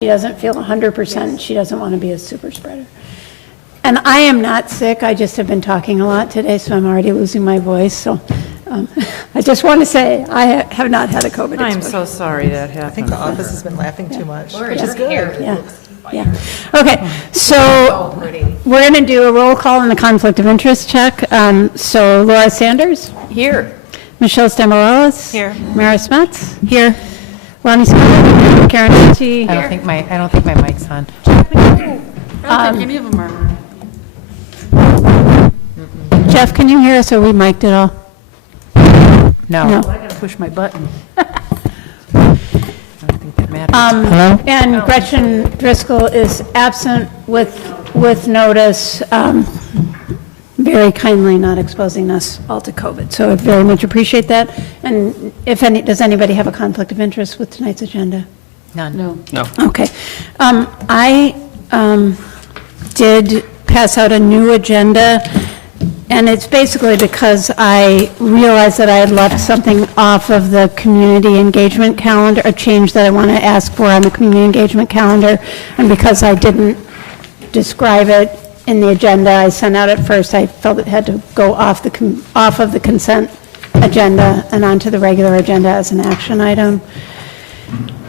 She doesn't feel 100%. She doesn't want to be a super spreader. And I am not sick. I just have been talking a lot today, so I'm already losing my voice. So I just want to say I have not had a COVID exposure. I'm so sorry that happened. I think the office has been laughing too much. Which is good. Yeah. Okay, so we're going to do a roll call and a conflict of interest check. So Laura Sanders? Here. Michelle Stamouros? Here. Mara Smets? Here. Ronnie Smith? Karen Nancy? I don't think my mic's on. I don't think any of them are. Jeff, can you hear us? Are we mic'd at all? No. No. I gotta push my button. I don't think that matters. Hello? And Gretchen Driscoll is absent with notice, very kindly not exposing us all to COVID. So I very much appreciate that. And does anybody have a conflict of interest with tonight's agenda? None. No. Okay. I did pass out a new agenda, and it's basically because I realized that I had left something off of the community engagement calendar, a change that I want to ask for on the community engagement calendar, and because I didn't describe it in the agenda I sent out at first, I felt it had to go off of the consent agenda and onto the regular agenda as an action item.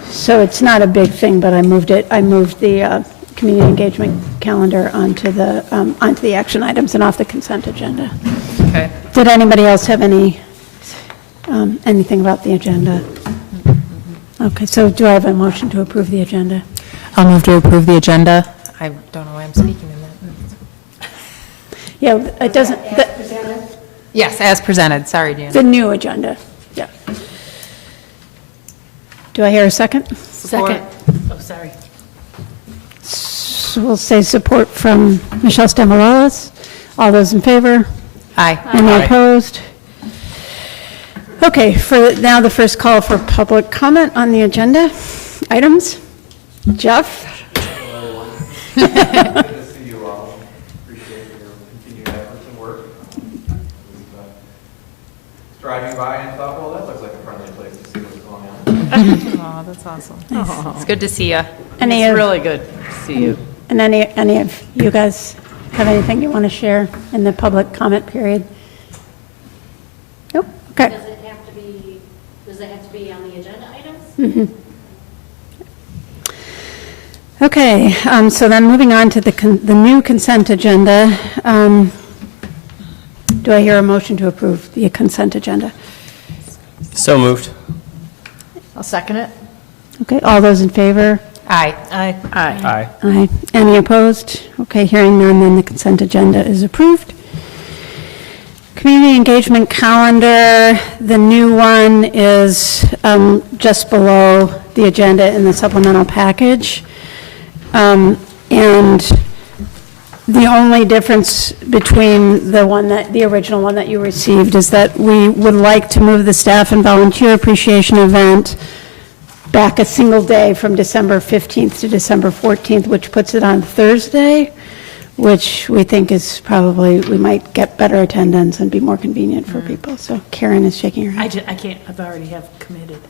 So it's not a big thing, but I moved it. I moved the community engagement calendar onto the action items and off the consent agenda. Okay. Did anybody else have anything about the agenda? Okay, so do I have a motion to approve the agenda? I'll move to approve the agenda. I don't know why I'm speaking in that. Yeah, it doesn't, Yes, as presented. Sorry, Jan. the new agenda, yeah. Do I hear a second? Second. Oh, sorry. So we'll say support from Michelle Stamouros. All those in favor? Aye. Any opposed? Okay, for now, the first call for public comment on the agenda items. Jeff? Good to see you all. Appreciate your continued efforts and work. Driving by and thought, well, that looks like a friendly place to see what's going on. Oh, that's awesome. It's good to see you. It's really good to see you. And any of you guys have anything you want to share in the public comment period? Nope, okay. Does it have to be on the agenda items? Mm-hmm. Okay, so then moving on to the new consent agenda. Do I hear a motion to approve the consent agenda? So moved. I'll second it. Okay, all those in favor? Aye. Aye. Aye. Aye. Any opposed? Okay, hearing none, then the consent agenda is approved. Community engagement calendar, the new one is just below the agenda in the supplemental package. And the only difference between the original one that you received is that we would like to move the staff and volunteer appreciation event back a single day from December 15th to December 14th, which puts it on Thursday, which we think is probably, we might get better attendance and be more convenient for people. So Karen is shaking her head. I can't, I've already have committed.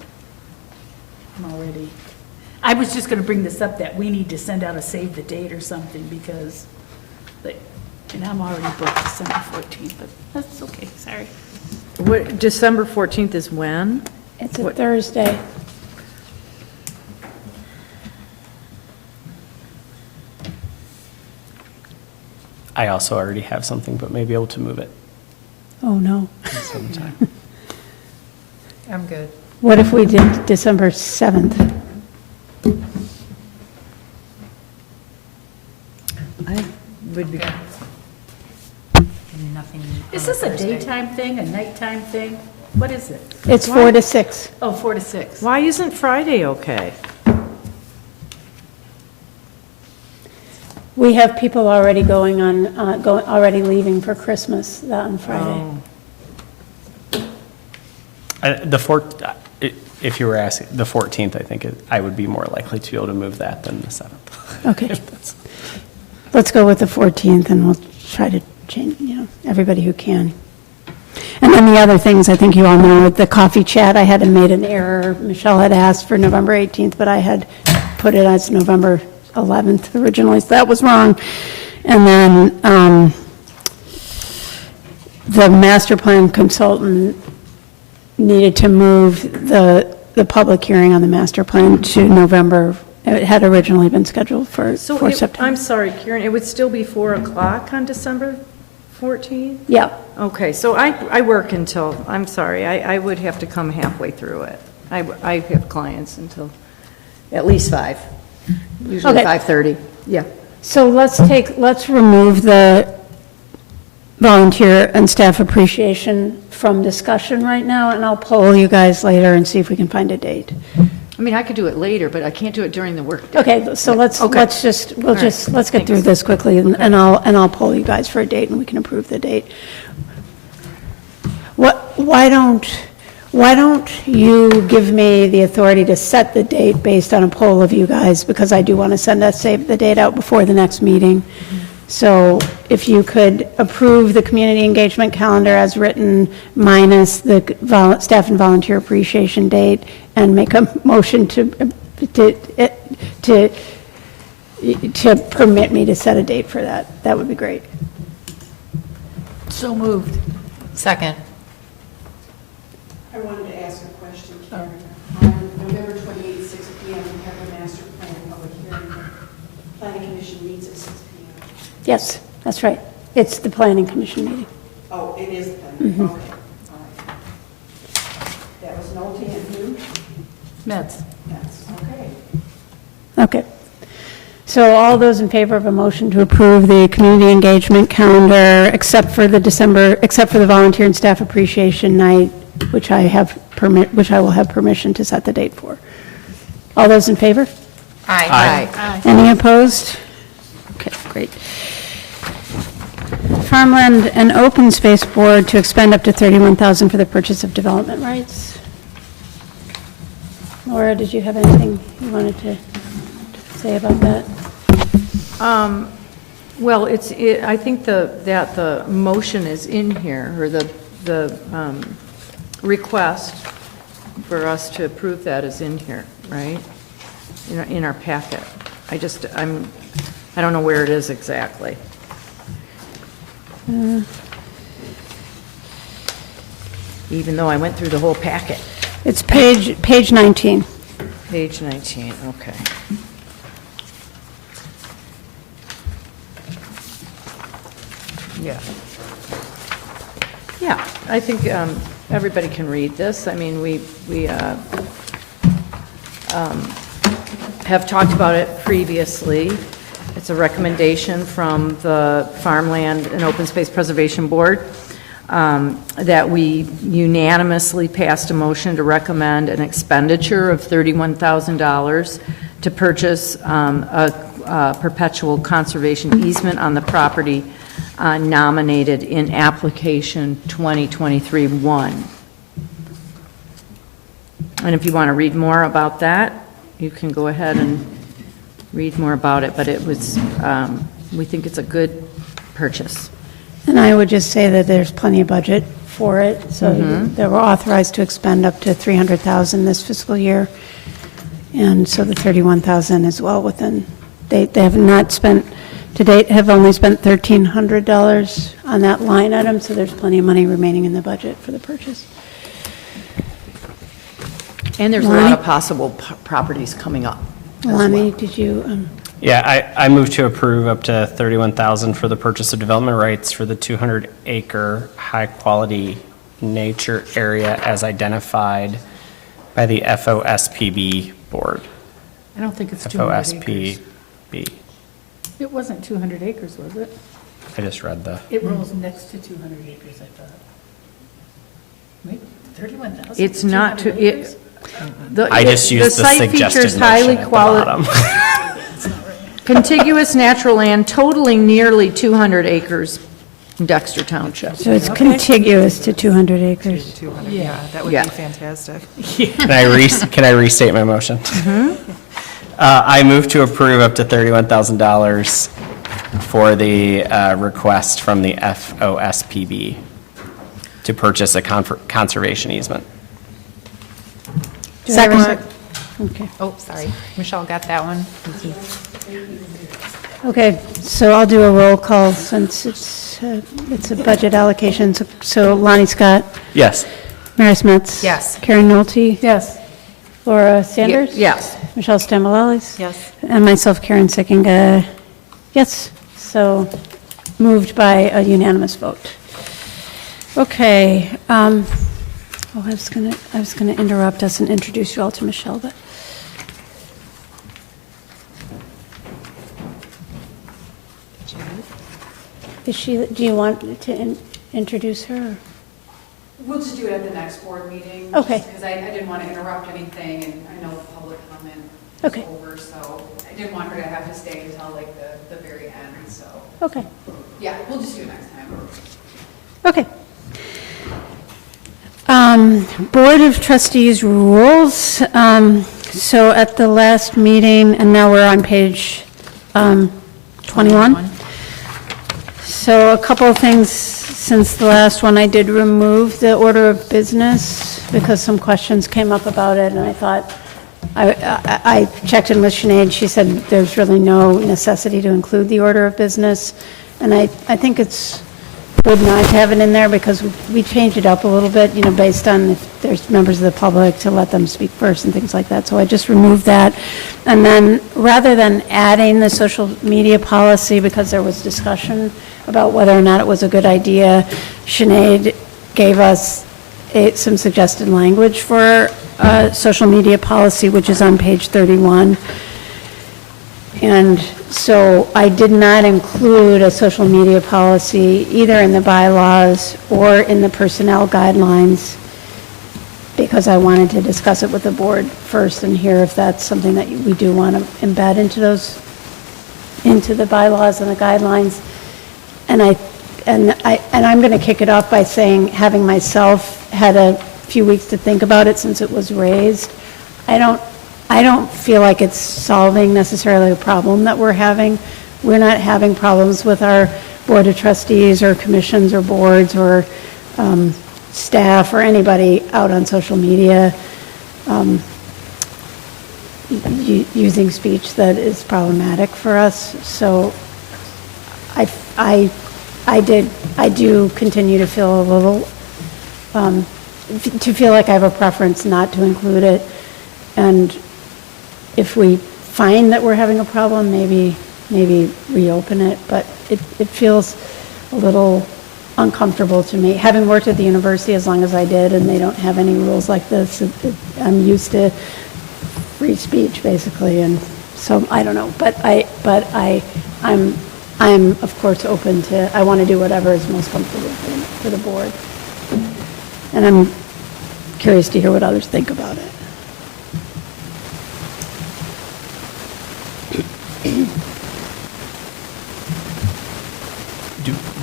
I was just going to bring this up, that we need to send out a save the date or something, because, and I'm already booked December 14th, but that's okay, sorry. December 14th is when? It's a Thursday. I also already have something, but may be able to move it Oh, no. sometime. I'm good. What if we did December 7th? I would be. Nothing. Is this a daytime thing, a nighttime thing? What is it? It's 4 to 6. Oh, 4 to 6. Why isn't Friday okay? We have people already already leaving for Christmas on Friday. If you were asking, the 14th, I think I would be more likely to be able to move that than the 7th. Okay. Let's go with the 14th, and we'll try to change, everybody who can. And then the other things, I think you all know, with the coffee chat, I had made an error. Michelle had asked for November 18th, but I had put it as November 11th originally, so that was wrong. And then the master plan consultant needed to move the public hearing on the master plan to November. It had originally been scheduled for September. I'm sorry, Karen, it would still be 4 o'clock on December 14th? Yeah. Okay, so I work until, I'm sorry, I would have to come halfway through it. I have clients until at least 5, usually Okay. 5:30, yeah. So let's remove the volunteer and staff appreciation from discussion right now, and I'll poll you guys later and see if we can find a date. I mean, I could do it later, but I can't do it during the workday. Okay, so let's just, All right, let's get through thanks. this quickly, and I'll poll you guys for a date, and we can approve the date. Why don't you give me the authority to set the date based on a poll of you guys, because I do want to save the date out before the next meeting. So if you could approve the community engagement calendar as written, minus the staff and volunteer appreciation date, and make a motion to permit me to set a date for that, that would be great. So moved. Second. I wanted to ask a question, Karen. On November 28th, 6 PM, we have a master plan public hearing. The Planning Commission meets at 6 PM. Yes, that's right. It's the planning commission meeting. Oh, it is the planning, okay, all right. That was Nolte and who? Meds. Yes, okay. Okay. So all those in favor of a motion to approve the community engagement calendar, except for the volunteer and staff appreciation night, which I will have permission to set the date for. All those in favor? Aye. Any opposed? Okay, great. Farmland and Open Space Board to expend up to $31,000 for the purchase of development rights. Laura, did you have anything you wanted to say about that? Well, I think that the motion is in here, or the request for us to approve that is in here, right? In our packet. I don't know where it is exactly. Even though I went through the whole packet. It's page 19. Page 19, okay. Yeah. Yeah, I think everybody can read this. I mean, we have talked about it previously. It's a recommendation from the Farmland and Open Space Preservation Board that we unanimously passed a motion to recommend an expenditure of $31,000 to purchase a perpetual conservation easement on the property nominated in application 2023-1. And if you want to read more about that, you can go ahead and read more about it, but it was, we think it's a good purchase. And I would just say that there's plenty of budget for it, so they were authorized to expend up to $300,000 this fiscal year, and so the $31,000 is well within. They have not spent, to date, have only spent $1,300 on that line item, so there's plenty of money remaining in the budget for the purchase. And there's a Lonnie? lot of possible properties coming up. as Lonnie, well. did you, Yeah, I move to approve up to $31,000 for the purchase of development rights for the 200-acre high-quality nature area as identified by the FOSPB board. I don't think it's 200 acres. FOSPB. It wasn't 200 acres, was it? I just read the, It rolls next to 200 acres, I thought. Wait, 31,000? It's not to, 200 acres? I just used the suggested motion at the bottom. Contiguous natural land totaling nearly 200 acres in Dexter Township. so it's contiguous to 200 acres. 200, yeah, that would Yeah. be fantastic. Can I restate my motion? I move to approve up to $31,000 for the request from the FOSPB to purchase a conservation easement. Do I have a Second. sec- Okay. Oh, sorry. Michelle got that one. Okay, so I'll do a roll call since it's a budget allocation. So Lonnie Scott, Yes. Mary Smets. Yes. Karen Nolte. Yes. Laura Sanders. Yes. Michelle Stamoulis. Yes. And myself, Karen Sickinga. Yes, so moved by a unanimous vote. Okay, I was gonna interrupt us and introduce you all to Michelle, but. Is she, do you want to introduce her? We'll just do it at the next board meeting. Okay. Because I didn't want to interrupt anything, and I know the public comment is Okay. over, so I didn't want her to have to stay until like the very end, so, Okay, yeah, we'll just do it next time. okay. Board of Trustees rules. So at the last meeting, and now we're on page 21. So a couple of things since the last one. I did remove the order of business because some questions came up about it, and I thought, I checked in with Sinead. She said there's really no necessity to include the order of business. And I think it's good not to have it in there because we changed it up a little bit, based on if there's members of the public to let them speak first and things like that. So I just removed that. And then rather than adding the social media policy, because there was discussion about whether or not it was a good idea, Sinead gave us some suggested language for social media policy, which is on page 31. And so I did not include a social media policy either in the bylaws or in the personnel guidelines because I wanted to discuss it with the board first and hear if that's something that we do want to embed into the bylaws and the guidelines. And I'm going to kick it off by saying, having myself had a few weeks to think about it since it was raised, I don't feel like it's solving necessarily a problem that we're having. We're not having problems with our Board of Trustees or commissions or boards or staff or anybody out on social media using speech that is problematic for us. So I do continue to feel a little, to feel like I have a preference not to include it. And if we find that we're having a problem, maybe reopen it, but it feels a little uncomfortable to me. Having worked at the university as long as I did, and they don't have any rules like this, I'm used to free speech, basically, and so, I don't know, but I'm of course open to, I want to do whatever is most comfortable for the board. And I'm curious to hear what others think about it.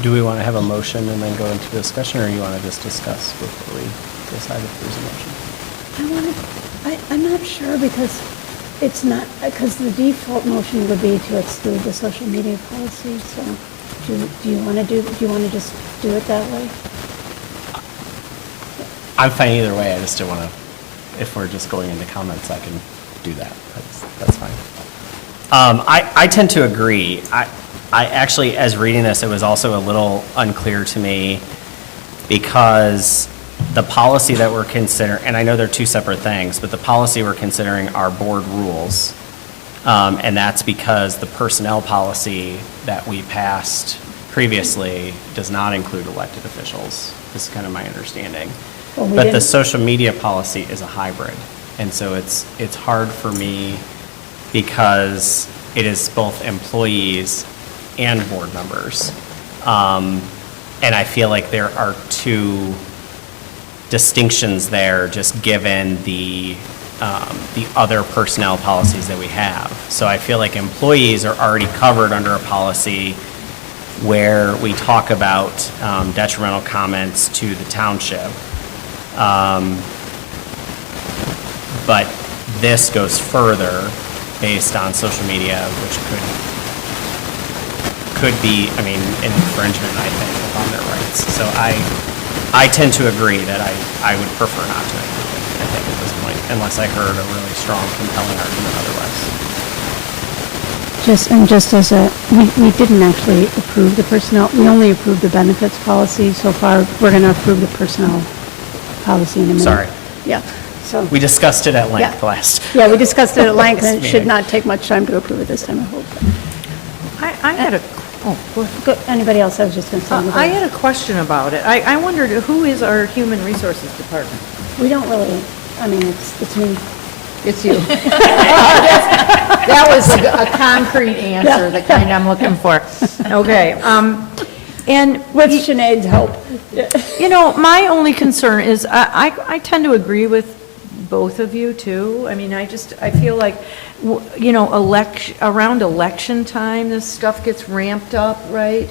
Do we want to have a motion and then go into discussion, or you want to just discuss before we decide if there's a motion? I'm not sure because it's not, because the default motion would be to exclude the social media policy, so do you want to just do it that way? I'm fine either way, I just don't want to, if we're just going into comments, I can do that, that's fine. I tend to agree. I actually, as reading this, it was also a little unclear to me because the policy that we're considering, and I know they're two separate things, but the policy we're considering are board rules. And that's because the personnel policy that we passed previously does not include elected officials. This is kind of my understanding. Well, But the social media policy is a hybrid. And so it's hard for me because it is both employees and board members. And I feel like there are two distinctions there, just given the other personnel policies that we have. So I feel like employees are already covered under a policy where we talk about detrimental comments to the township. But this goes further based on social media, which could be, I mean, an infringement, I think, upon their rights. So I tend to agree that I would prefer not to include it at think at this point, unless I heard a really strong, compelling argument otherwise. Just as we didn't actually approve the personnel, we only approved the benefits policy so far. We're going to approve the personnel policy in a minute. Sorry. Yeah, so. We discussed it at length Yeah. last. Yeah, we discussed it at length, and it Last should meeting. not take much time to approve it this time, I hope. I had a, oh, go ahead. Anybody else? I was just going to say. I had a question about it. I wondered, who is our Human Resources Department? We don't really, I mean, it's me. It's you. That was a concrete answer, the kind I'm looking for. Okay, and With Sinead's help. you know, my only concern is, I tend to agree with both of you, too. I mean, I feel like, you know, around election time, this stuff gets ramped up, right?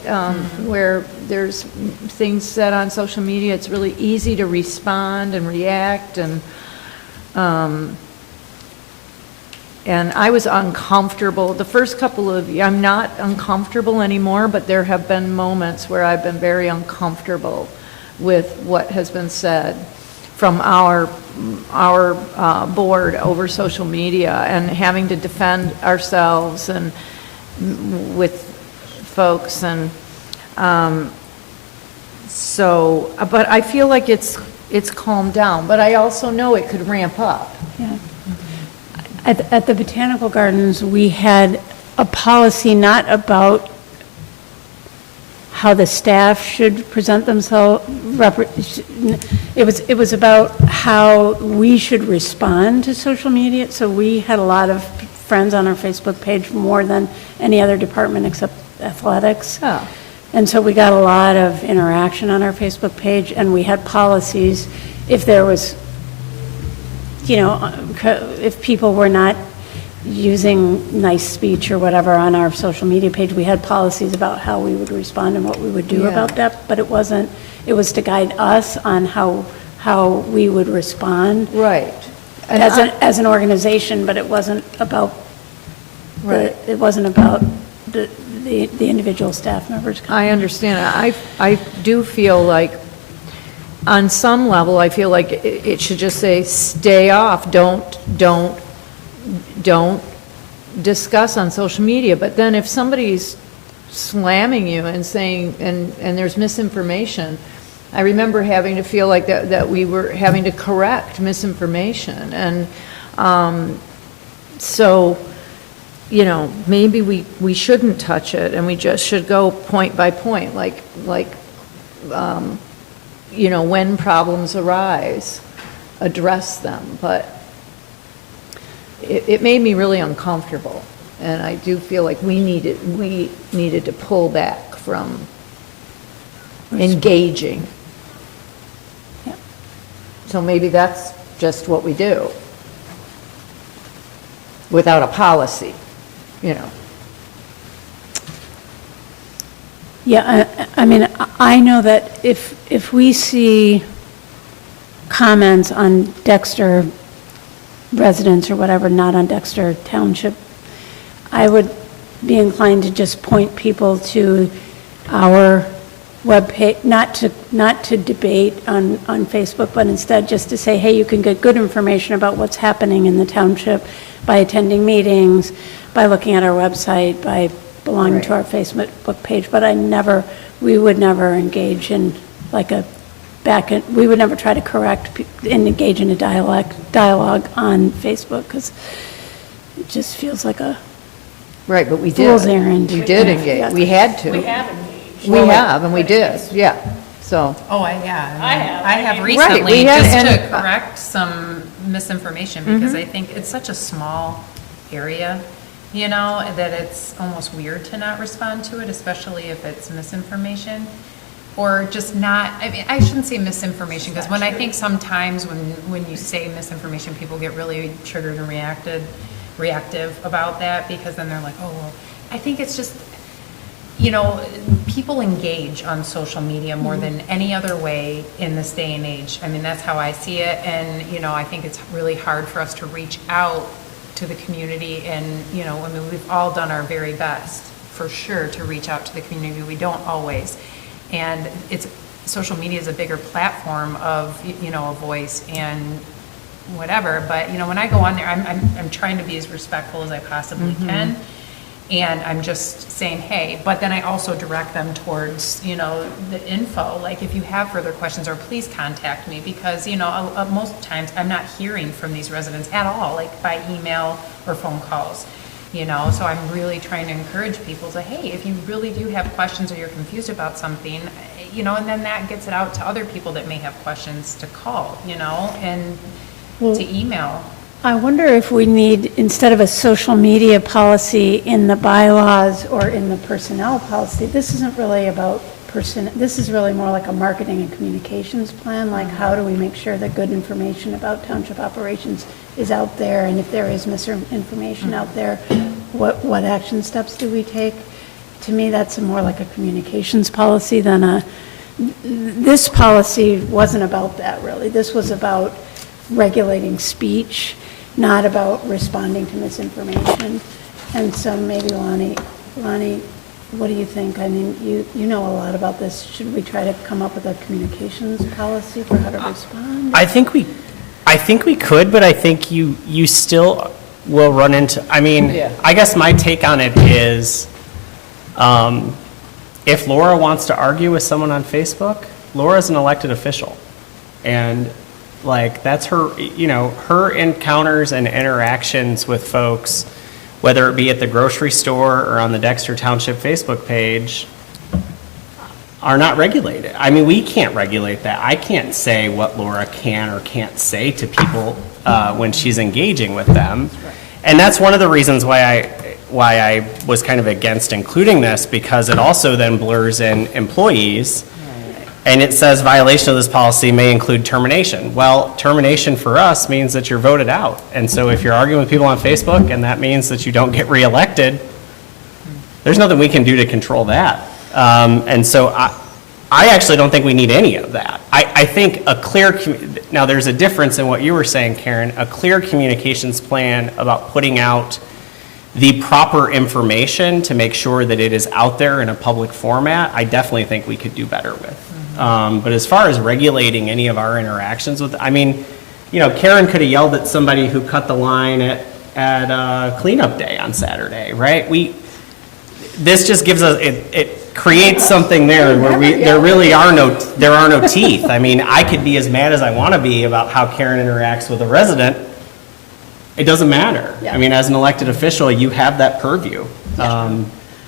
Where there's things said on social media, it's really easy to respond and react, and I was uncomfortable. The first couple of, I'm not uncomfortable anymore, but there have been moments where I've been very uncomfortable with what has been said from our board over social media, and having to defend ourselves and with folks, and so, but I feel like it's calmed down, but I also know it could ramp up. Yeah. At the Botanical Gardens, we had a policy not about how the staff should present themselves. It was about how we should respond to social media. So we had a lot of friends on our Facebook page, more than any other department except athletics. Oh. And so we got a lot of interaction on our Facebook page, and we had policies if there was, you know, if people were not using nice speech or whatever on our social media page, we had policies about how we would respond and what we would do Yeah. about that. But it was to guide us on how we would respond Right. And as an organization, but it wasn't about, Right. it wasn't about the individual staff members. I understand. I do feel like, on some level, I feel like it should just say, stay off, don't discuss on social media. But then if somebody's slamming you and saying, and there's misinformation, I remember having to feel like that we were having to correct misinformation. And so, you know, maybe we shouldn't touch it, and we just should go point by point, like you know, when problems arise, address them. But it made me really uncomfortable, and I do feel like we needed to pull back from engaging. Yeah. So maybe that's just what we do, without a policy, you know. Yeah, I mean, I know that if we see comments on Dexter residents or whatever, not on Dexter Township, I would be inclined to just point people to our webpage, not to debate on Facebook, but instead just to say, hey, you can get good information about what's happening in the township by attending meetings, by looking at our website, by belonging to our Facebook page. But we would never engage in like we would never try to correct and engage in a dialogue on Facebook, because it just feels like a Right, but we did. fool's errand. We did Yeah. engage, we had to. We have engaged. We have, and we did, yeah, so. Oh, yeah. I have. I have Right, recently, we had- just to and- correct some misinformation, because I think it's such a small area, you know, that it's almost weird to not respond to it, especially if it's misinformation. Or just not, I mean, I shouldn't say misinformation, because when I think sometimes when you say misinformation, people get really triggered and reactive about that, because then they're like, oh, well, I think it's just, you know, people engage on social media more than any other way in this day and age. I mean, that's how I see it, and, you know, I think it's really hard for us to reach out to the community, and, you know, I mean, we've all done our very best, for sure, to reach out to the community. We don't always. And social media is a bigger platform of, you know, a voice, and whatever, but, you know, when I go on there, I'm trying to be as respectful as I possibly can. And I'm just saying, hey, but then I also direct them towards, you know, the info, like if you have further questions, or please contact me, because, you know, most times I'm not hearing from these residents at all, like by email or phone calls, you know, so I'm really trying to encourage people to, hey, if you really do have questions or you're confused about something, you know, and then that gets it out to other people that may have questions to call, you know, and to email. I wonder if we need, instead of a social media policy in the bylaws or in the personnel policy, this isn't really about this is really more like a marketing and communications plan, like how do we make sure that good information about township operations is out there, and if there is misinformation out there, what action steps do we take? To me, that's more like a communications policy than this policy wasn't about that, really. This was about regulating speech, not about responding to misinformation. And so maybe Lonnie, what do you think? I mean, you know a lot about this. Should we try to come up with a communications policy for how to respond? I think we could, but I think you still will run into, I mean, I guess my take on it is, if Laura wants to argue with someone on Facebook, Laura's an elected official. And like, that's her, you know, her encounters and interactions with folks, whether it be at the grocery store or on the Dexter Township Facebook page, are not regulated. I mean, we can't regulate that. I can't say what Laura can or can't say to people when she's engaging with them. And that's one of the reasons why I was kind of against including this, because it also then blurs in employees. And it says violation of this policy may include termination. Well, termination for us means that you're voted out. And so if you're arguing with people on Facebook and that means that you don't get reelected, there's nothing we can do to control that. And so I actually don't think we need any of that. I think a clear, now there's a difference in what you were saying, Karen, a clear communications plan about putting out the proper information to make sure that it is out there in a public format, I definitely think we could do better with. But as far as regulating any of our interactions with, I mean, you know, Karen could have yelled at somebody who cut the line at cleanup day on Saturday, right? This just gives us, it creates something there where there really are no teeth. I mean, I could be as mad as I want to be about how Karen interacts with a resident. It doesn't matter. I mean, as an elected official, you have that purview.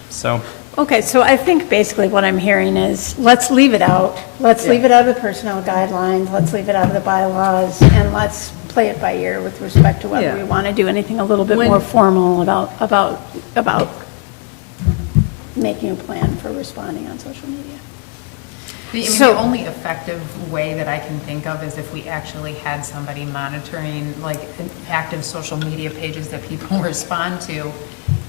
So. Okay, so I think basically what I'm hearing is, let's leave it out. Let's leave it out of the personnel guidelines, let's leave it out of the bylaws, and let's play it by ear with respect to whether we want to do anything a little bit more formal about making a plan for responding on social media. I mean, the only effective way that I can think of is if we actually had somebody monitoring, like, active social media pages that people respond to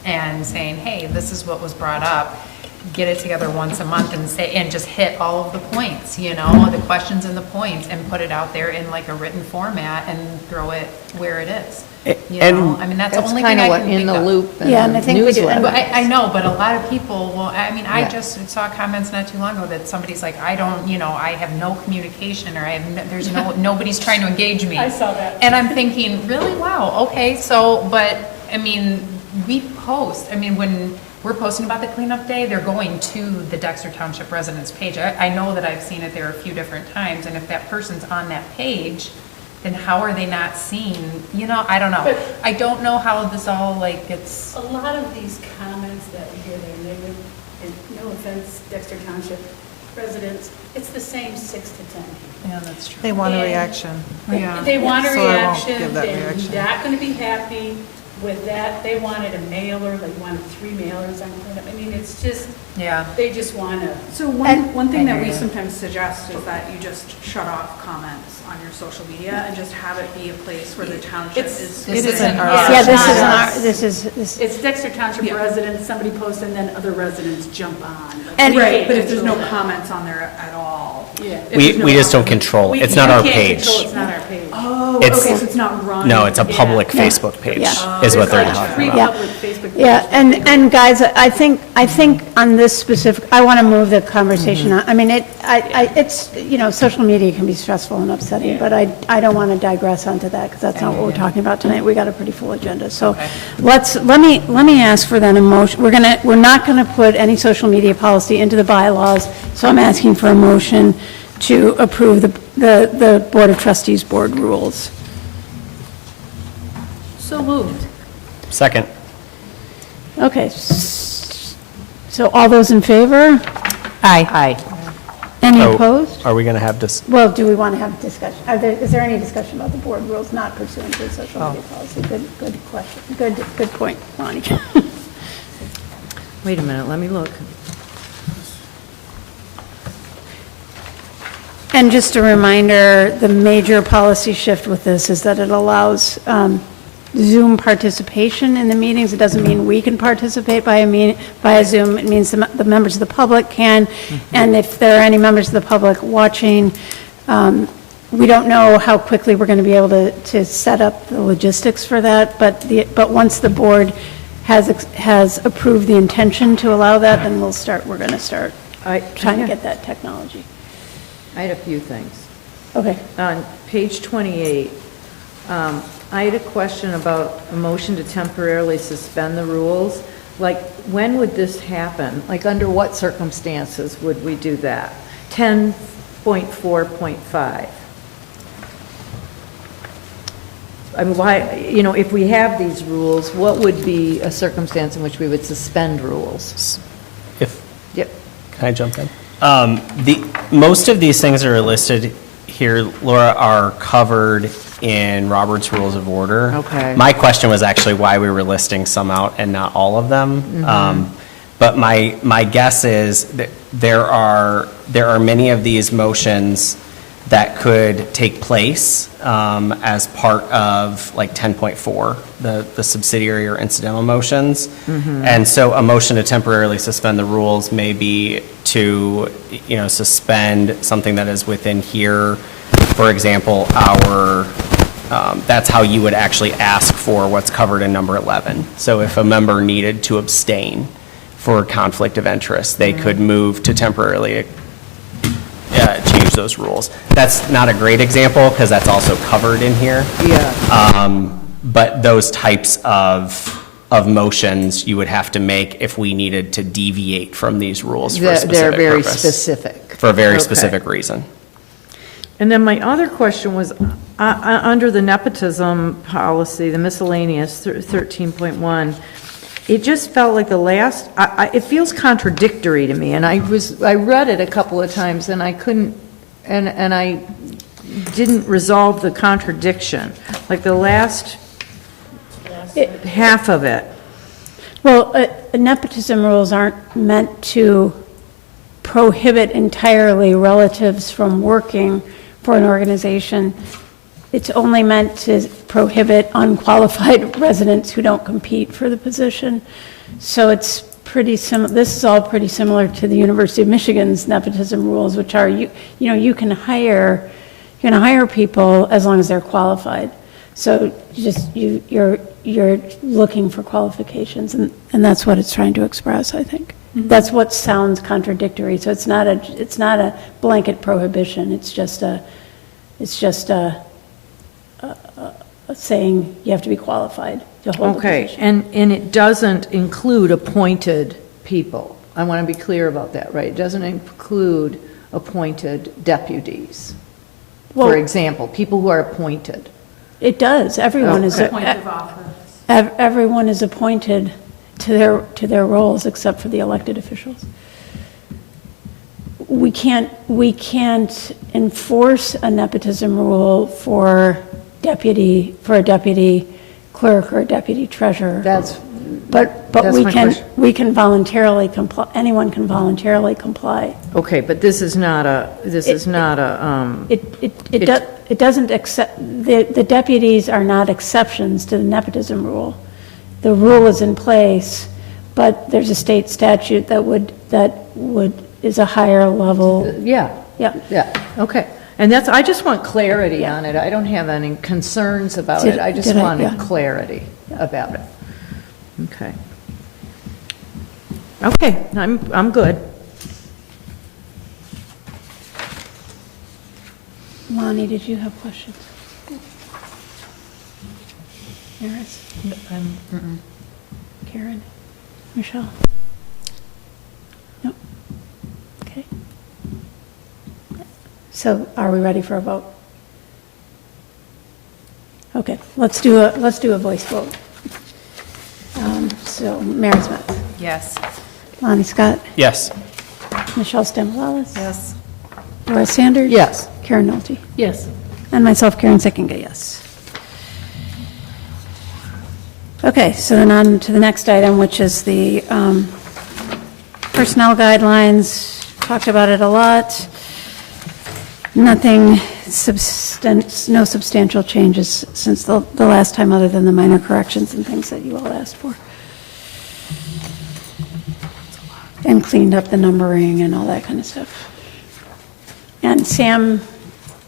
and saying, hey, this is what was brought up, get it together once a month and just hit all of the points, you know, the questions and the points, and put it out there in like a written format and throw it where it is. You know, I mean, that's the only thing I can think of. In the loop and and I think we do. But I know, but a lot of people, well, I mean, I just saw comments not too long ago that somebody's like, I don't, you know, I have no communication, or nobody's trying to engage me. I saw that. And I'm thinking, really? Wow, okay, so, but, I mean, we post, I mean, when we're posting about the cleanup day, they're going to the Dexter Township residents page. I know that I've seen it there a few different times, and if that person's on that page, then how are they not seeing, you know, I don't know. But I don't know how this all, like, gets, a lot of these comments that we hear there, they would, and no offense, Dexter Township residents, it's the same 6 to 10 people. yeah, that's true. They want a And reaction. They want a So I won't reaction, give that they're reaction. not going to be happy with that. They wanted a mailer, they wanted 3 mailers on cleanup. I mean, it's just, Yeah. they just want to. So one thing that we sometimes suggest is that you just shut off comments on your social media and just have it be a place where the township is. This isn't isn't our- ours. Yeah, this not is us. not, this It's Dexter Township Yeah. residents, somebody posts, and then other residents jump on. And- we Right, can't but if there's no control that. comments on there at all. Yeah. if there's no We just don't comments- control, We it's not our can't page. control, it's not our page. Oh, It's- okay, so it's not run. No, it's a public Yeah. Facebook page. Yeah. is what they're Like talking free about. public Facebook Yeah, pages. and guys, I think on this specific, I want to move the conversation on. I mean, it's, social media can be stressful and upsetting, but I don't want to digress onto that, because that's not what we're talking about tonight. We got a pretty full agenda. So let me ask for then a motion. We're not going to put any social media policy into the bylaws, so I'm asking for a motion to approve the Board of Trustees board rules. So moved. Second. Okay, so all those in favor? Aye. Any Oh, opposed? Are we going to have Well, do we want to have discussion? Is there any discussion about the board rules not pursuant to the social media policy? Good question. Good point, Lonnie. Wait a minute, let me look. And just a reminder, the major policy shift with this is that it allows Zoom participation in the meetings. It doesn't mean we can participate by a Zoom. It means the members of the public can. And if there are any members of the public watching, we don't know how quickly we're going to be able to set up the logistics for that. But once the board has approved the intention to allow that, then we're going to start trying to get that technology. I had a few things. Okay. On page 28, I had a question about a motion to temporarily suspend the rules. Like, when would this happen? Like, under what circumstances would we do that? 10.4.5. I mean, why, if we have these rules, what would be a circumstance in which we would suspend rules? Yep. Can I jump in? Most of these things that are listed here, Laura, are covered in Robert's Rules of Order. Okay. My question was actually why we were listing some out and not all of them. But my guess is that there are many of these motions that could take place as part of like 10.4, the subsidiary or incidental motions. And so a motion to temporarily suspend the rules may be to, suspend something that is within here. For example, that's how you would actually ask for what's covered in number 11. So if a member needed to abstain for conflict of interest, they could move to temporarily change those rules. That's not a great example because that's also covered in here. Yeah. But those types of motions you would have to make if we needed to deviate from these rules for a specific They're very purpose. specific. For a very Okay. specific reason. And then my other question was, under the nepotism policy, the miscellaneous 13.1, it just felt like it feels contradictory to me, and I read it a couple of times, and I couldn't, and I didn't resolve the contradiction, like the last half of it. Well, nepotism rules aren't meant to prohibit entirely relatives from working for an organization. It's only meant to prohibit unqualified residents who don't compete for the position. So it's pretty similar. This is all pretty similar to the University of Michigan's nepotism rules, which are you can hire people as long as they're qualified. So you're looking for qualifications, and that's what it's trying to express, I think. That's what sounds contradictory. So it's not a blanket prohibition. It's just a saying you have to be qualified to hold the Okay, position. and it doesn't include appointed people. I want to be clear about that, right? It doesn't include appointed deputies. Well- For example, people who are appointed. It does. Everyone is Point of office. everyone is appointed to their roles except for the elected officials. We can't enforce a nepotism rule for a deputy clerk or a deputy treasurer. But that's we my can question. we can voluntarily comply. Anyone can voluntarily comply. Okay, but this is not a. It doesn't accept, the deputies are not exceptions to the nepotism rule. The rule is in place, but there's a state statute that is a higher level. Yeah. Yeah. Yeah, okay. And I just want clarity on it. I don't have any concerns about it. I just Did I- wanted yeah. clarity. about it. Okay. Okay, I'm good. Lonnie, did you have questions? Eris? Karen? Michelle? No? Okay. So are we ready for a vote? Okay, let's do a voice vote. So Mary Smith, Yes. Lonnie Scott, Yes. Michelle Stamoulis. Yes. Laura Sanders. Yes. Karen Nolte. Yes. And myself, Karen Sickinga, yes. Okay, so then on to the next item, which is the personnel guidelines. Talked about it a lot. Nothing no substantial changes since the last time, other than the minor corrections and things that you all asked for. And cleaned up the numbering and all that kind of stuff. And Sam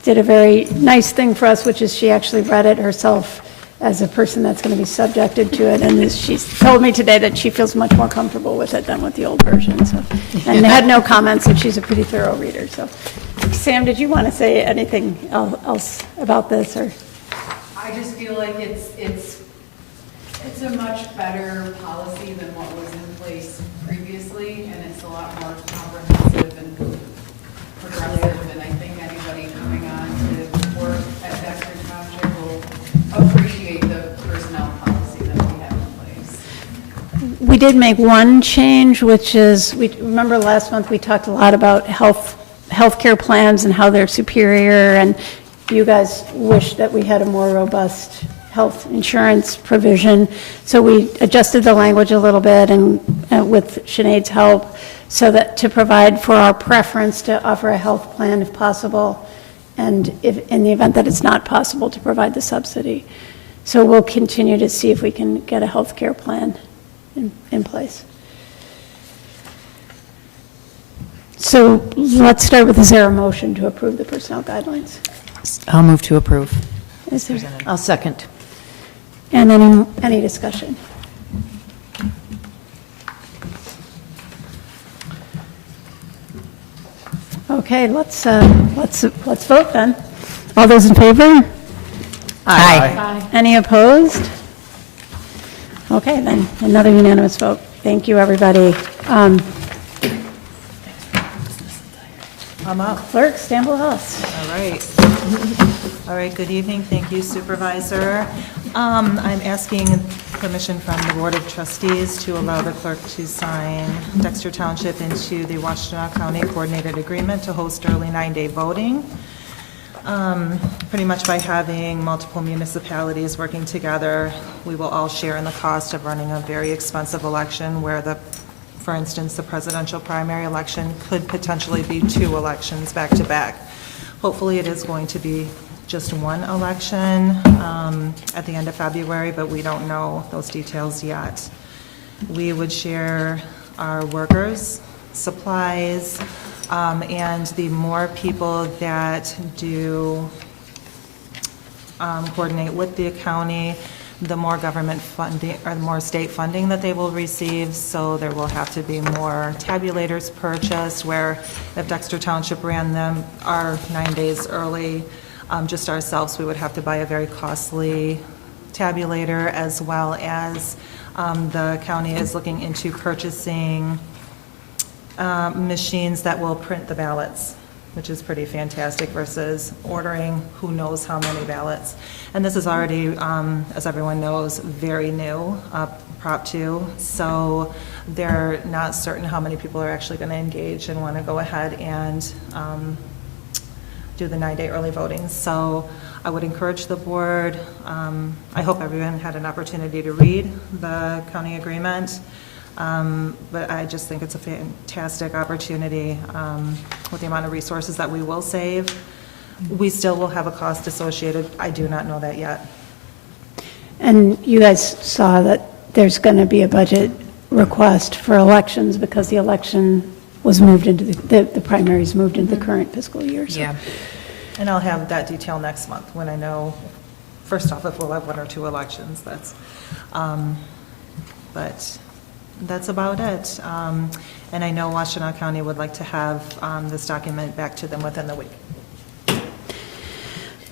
did a very nice thing for us, which is she actually read it herself as a person that's going to be subjected to it. And she's told me today that she feels much more comfortable with it than with the old version. So, and had no comments, and she's a pretty thorough reader. So, Sam, did you want to say anything else about this? Or I just feel like it's a much better policy than what was in place previously, and it's a lot more comprehensive and progressive, and I think anybody coming on to work at Dexter Township will appreciate the personnel policy that we have in place. we did make one change, which is, we remember last month we talked a lot about healthcare plans and how they're superior, and you guys wish that we had a more robust health insurance provision. So we adjusted the language a little bit, and with Sinead's help, so that to provide for our preference to offer a health plan if possible, and if in the event that it's not possible, to provide the subsidy. So we'll continue to see if we can get a health care plan in place. So let's start with, is there a motion to approve the personnel guidelines? I'll move to approve. Is there? I'll second. And any discussion? Okay, let's vote then. All those in favor? Aye. Any opposed? Okay, then, another unanimous vote. Thank you, everybody. I'm up. Clerk, Stanville House. All right. All right, good evening. Thank you, Supervisor. I'm asking permission from the Board of Trustees to allow the clerk to sign Dexter Township into the Washtenaw County Coordinated Agreement to host early 9-day voting. Pretty much by having multiple municipalities working together, we will all share in the cost of running a very expensive election where for instance, the presidential primary election could potentially be 2 elections back to back. Hopefully it is going to be just one election at the end of February, but we don't know those details yet. We would share our workers, supplies, and the more people that do coordinate with the county, the more government funding or the more state funding that they will receive. So there will have to be more tabulators purchased, where if Dexter Township ran them our 9 days early, just ourselves, we would have to buy a very costly tabulator, as well as the county is looking into purchasing machines that will print the ballots, which is pretty fantastic, versus ordering who knows how many ballots. And this is already, as everyone knows, very new, Prop 2, so they're not certain how many people are actually going to engage and want to go ahead and do the 9-day early voting. So I would encourage the board, I hope everyone had an opportunity to read the county agreement. But I just think it's a fantastic opportunity with the amount of resources that we will save. We still will have a cost associated. I do not know that yet. And you guys saw that there's going to be a budget request for elections because the election was moved into the primaries moved into the current fiscal year. So. Yeah. And I'll have that detail next month when I know, first off, if we'll have 1 or 2 elections. That's But that's about it. And I know Washtenaw County would like to have this document back to them within the week.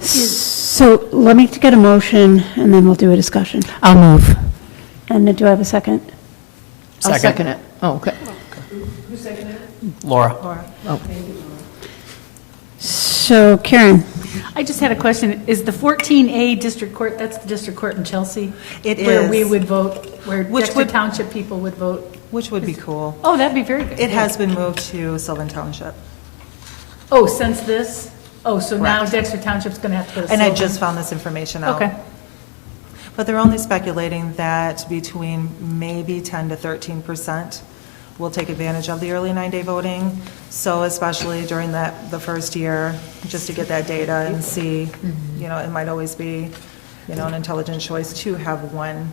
So let me get a motion, and then we'll do a discussion. I'll move. And do I have a second? I'll second it. Oh, okay. Laura? Laura? So Karen, I just had a question. Is the 14A district court, that's the district court in Chelsea? It Where we is. would vote, where Which Dexter would- Township people would vote? Which would be cool. Oh, that'd be very good. It has been moved to Sylvan Township. Oh, since this? Oh, so now Correct. Dexter Township's going to have to go to And I Sylvan? just found this information out. Okay. But they're only speculating that between maybe 10 to 13% will take advantage of the early 9-day voting. So especially during the first year, just to get that data and see, it might always be, an intelligent choice to have one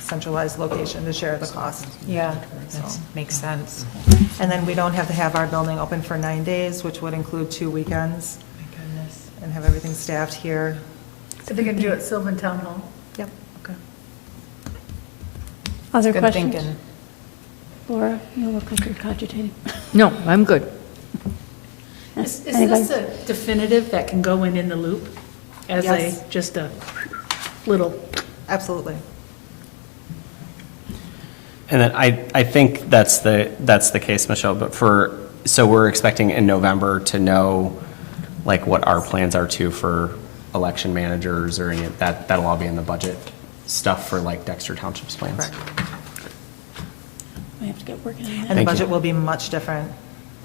centralized location to share the cost. Yeah, that makes sense. And then we don't have to have our building open for 9 days, which would include 2 weekends, My goodness. and have everything staffed here. So they're going to do it at Sylvan Town Hall? Yep, okay. other Good questions? thinking. Laura, you look like you're cogitating. No, I'm good. Is Anybody? this a definitive that can go in the loop as Yes. just a little? Absolutely. And then I think that's the case, Michelle, but so we're expecting in November to know, like, what our plans are too for election managers or any of that. That'll all be in the budget stuff for, like, Dexter Township's plans. Correct. We have to get working on that. And the Thank budget you. will be much different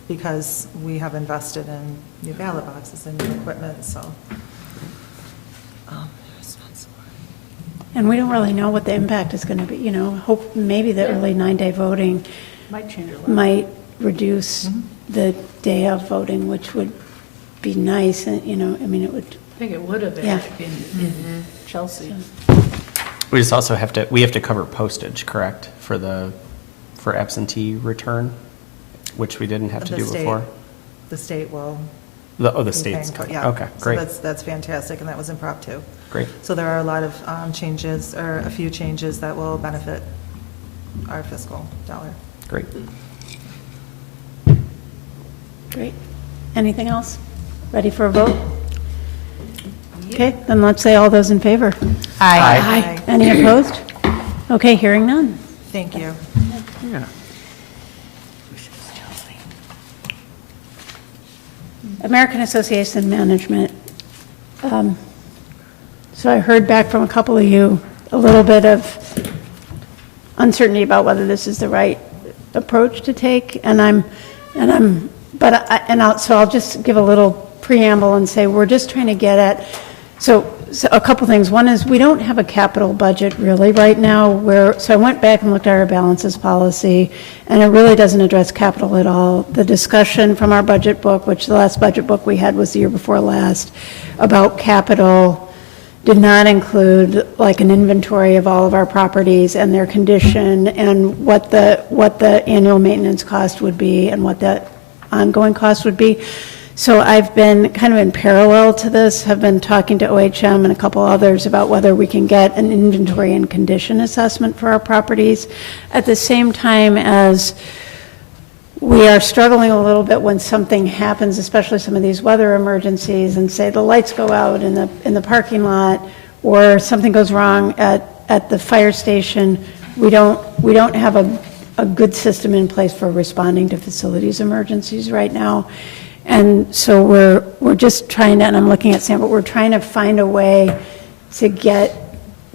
because we have invested in new ballot boxes and new equipment, so. And we don't really know what the impact is going to be, hope maybe the early 9-day voting Might change a lot. might reduce the day of voting, which would be nice, and, it would, I think it would have Yeah. in Chelsea. We just also have to cover postage, correct, for absentee return, which we didn't have to The do state- before? The state will. The be state's, paying for it, okay, great, So that's fantastic, and that was in Prop 2. great. So there are a lot of changes, or a few changes that will benefit our fiscal dollar. Great. great. Anything else? Ready for a vote? Okay, then let's say all those in favor. Aye. Any opposed? Okay, hearing none. Thank you. Yeah. American Association of Management. So I heard back from a couple of you a little bit of uncertainty about whether this is the right approach to take, so I'll just give a little preamble and say we're just trying to get at. So a couple things. One is we don't have a capital budget really right now. So I went back and looked at our balances policy, and it really doesn't address capital at all. The discussion from our budget book, which the last budget book we had was the year before last, about capital did not include like an inventory of all of our properties and their condition and what the annual maintenance cost would be and what the ongoing cost would be. So I've been kind of in parallel to this, have been talking to OHM and a couple others about whether we can get an inventory and condition assessment for our properties at the same time as we are struggling a little bit when something happens, especially some of these weather emergencies, and say the lights go out in the parking lot, or something goes wrong at the fire station. We don't have a good system in place for responding to facilities emergencies right now. And so we're just trying to, and I'm looking at Sam, but we're trying to find a way to get,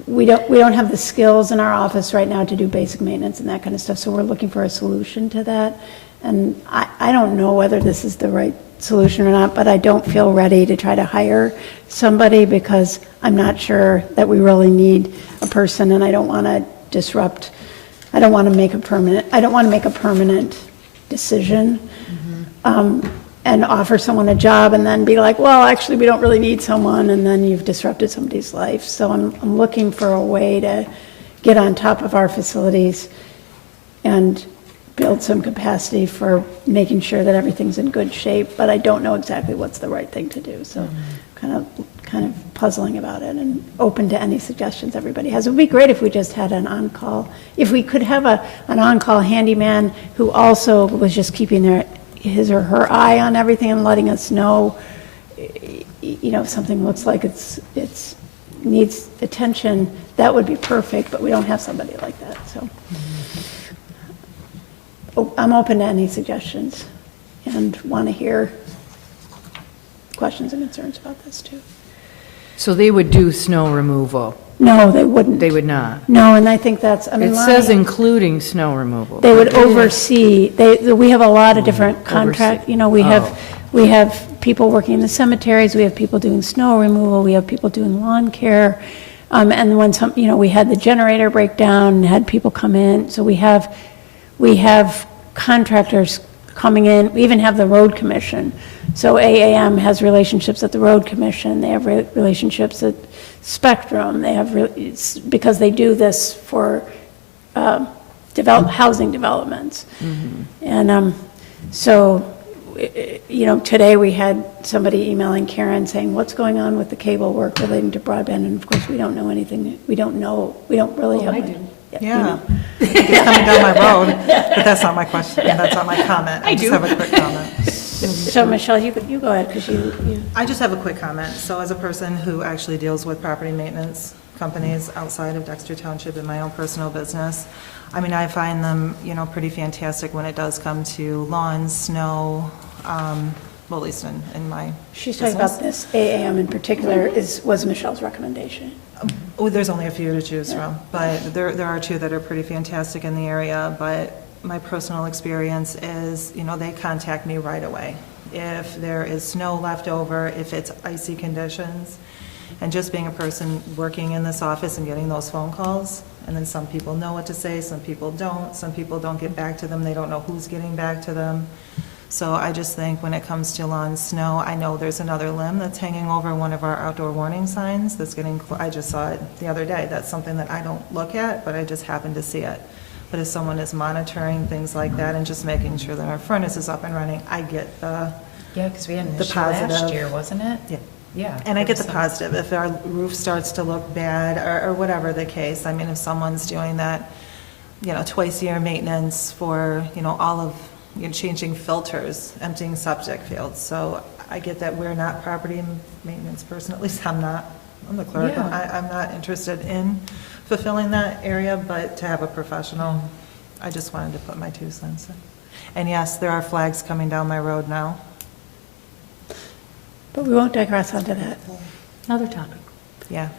we don't have the skills in our office right now to do basic maintenance and that kind of stuff, so we're looking for a solution to that. And I don't know whether this is the right solution or not, but I don't feel ready to try to hire somebody because I'm not sure that we really need a person, and I don't want to disrupt, I don't want to make a permanent decision. And offer someone a job and then be like, well, actually, we don't really need someone, and then you've disrupted somebody's life. So I'm looking for a way to get on top of our facilities and build some capacity for making sure that everything's in good shape, but I don't know exactly what's the right thing to do, so kind of puzzling about it and open to any suggestions everybody has. It would be great if we just had an on-call, if we could have an on-call handyman who also was just keeping his or her eye on everything and letting us know, if something looks like it's needs attention, that would be perfect, but we don't have somebody like that, so. I'm open to any suggestions and want to hear questions and concerns about this too. So they would do snow removal? No, they wouldn't. They would not? No, and I think that's, It says including snow removal. they would oversee, we have a lot of different contract, we have people working in the cemeteries, we have people doing snow removal, we have people doing lawn care. And when we had the generator breakdown and had people come in, so we have contractors coming in. We even have the road commission. So AAM has relationships at the road commission. They have relationships at Spectrum. They have, because they do this for housing developments. And so, today we had somebody emailing Karen saying, what's going on with the cable work relating to broadband? And of course, we don't know anything. We don't really have. Yeah. It's coming down my road, but that's not my question, that's not my comment. I just have a quick comment. So Michelle, you go ahead, because you. I just have a quick comment. So as a person who actually deals with property maintenance companies outside of Dexter Township in my own personal business, I find them, pretty fantastic when it does come to lawns, snow, well, at least in my She's talking business. about this AAM in particular was Michelle's recommendation. Oh, there's only a few to choose from, but there are two that are pretty fantastic in the area, but my personal experience is, they contact me right away. If there is snow left over, if it's icy conditions, and just being a person working in this office and getting those phone calls, and then some people know what to say, some people don't get back to them, they don't know who's getting back to them. So I just think when it comes to lawn snow, I know there's another limb that's hanging over one of our outdoor warning signs that's I just saw it the other day. That's something that I don't look at, but I just happened to see it. But if someone is monitoring things like that and just making sure that our furnace is up and running, I get the because we had an the issue last positive. year, wasn't it? Yeah. Yeah. And I get the There was positive. If our roof starts to look bad or whatever the case, if someone's doing that, twice a year maintenance for, all of, changing filters, emptying septic fields. So I get that we're not property maintenance person, at least I'm not. I'm the clerk. Yeah. I'm not interested in fulfilling that area, but to have a professional, I just wanted to put my 2 cents in. And yes, there are flags coming down my road now. But we won't digress onto that. Another topic. Yeah.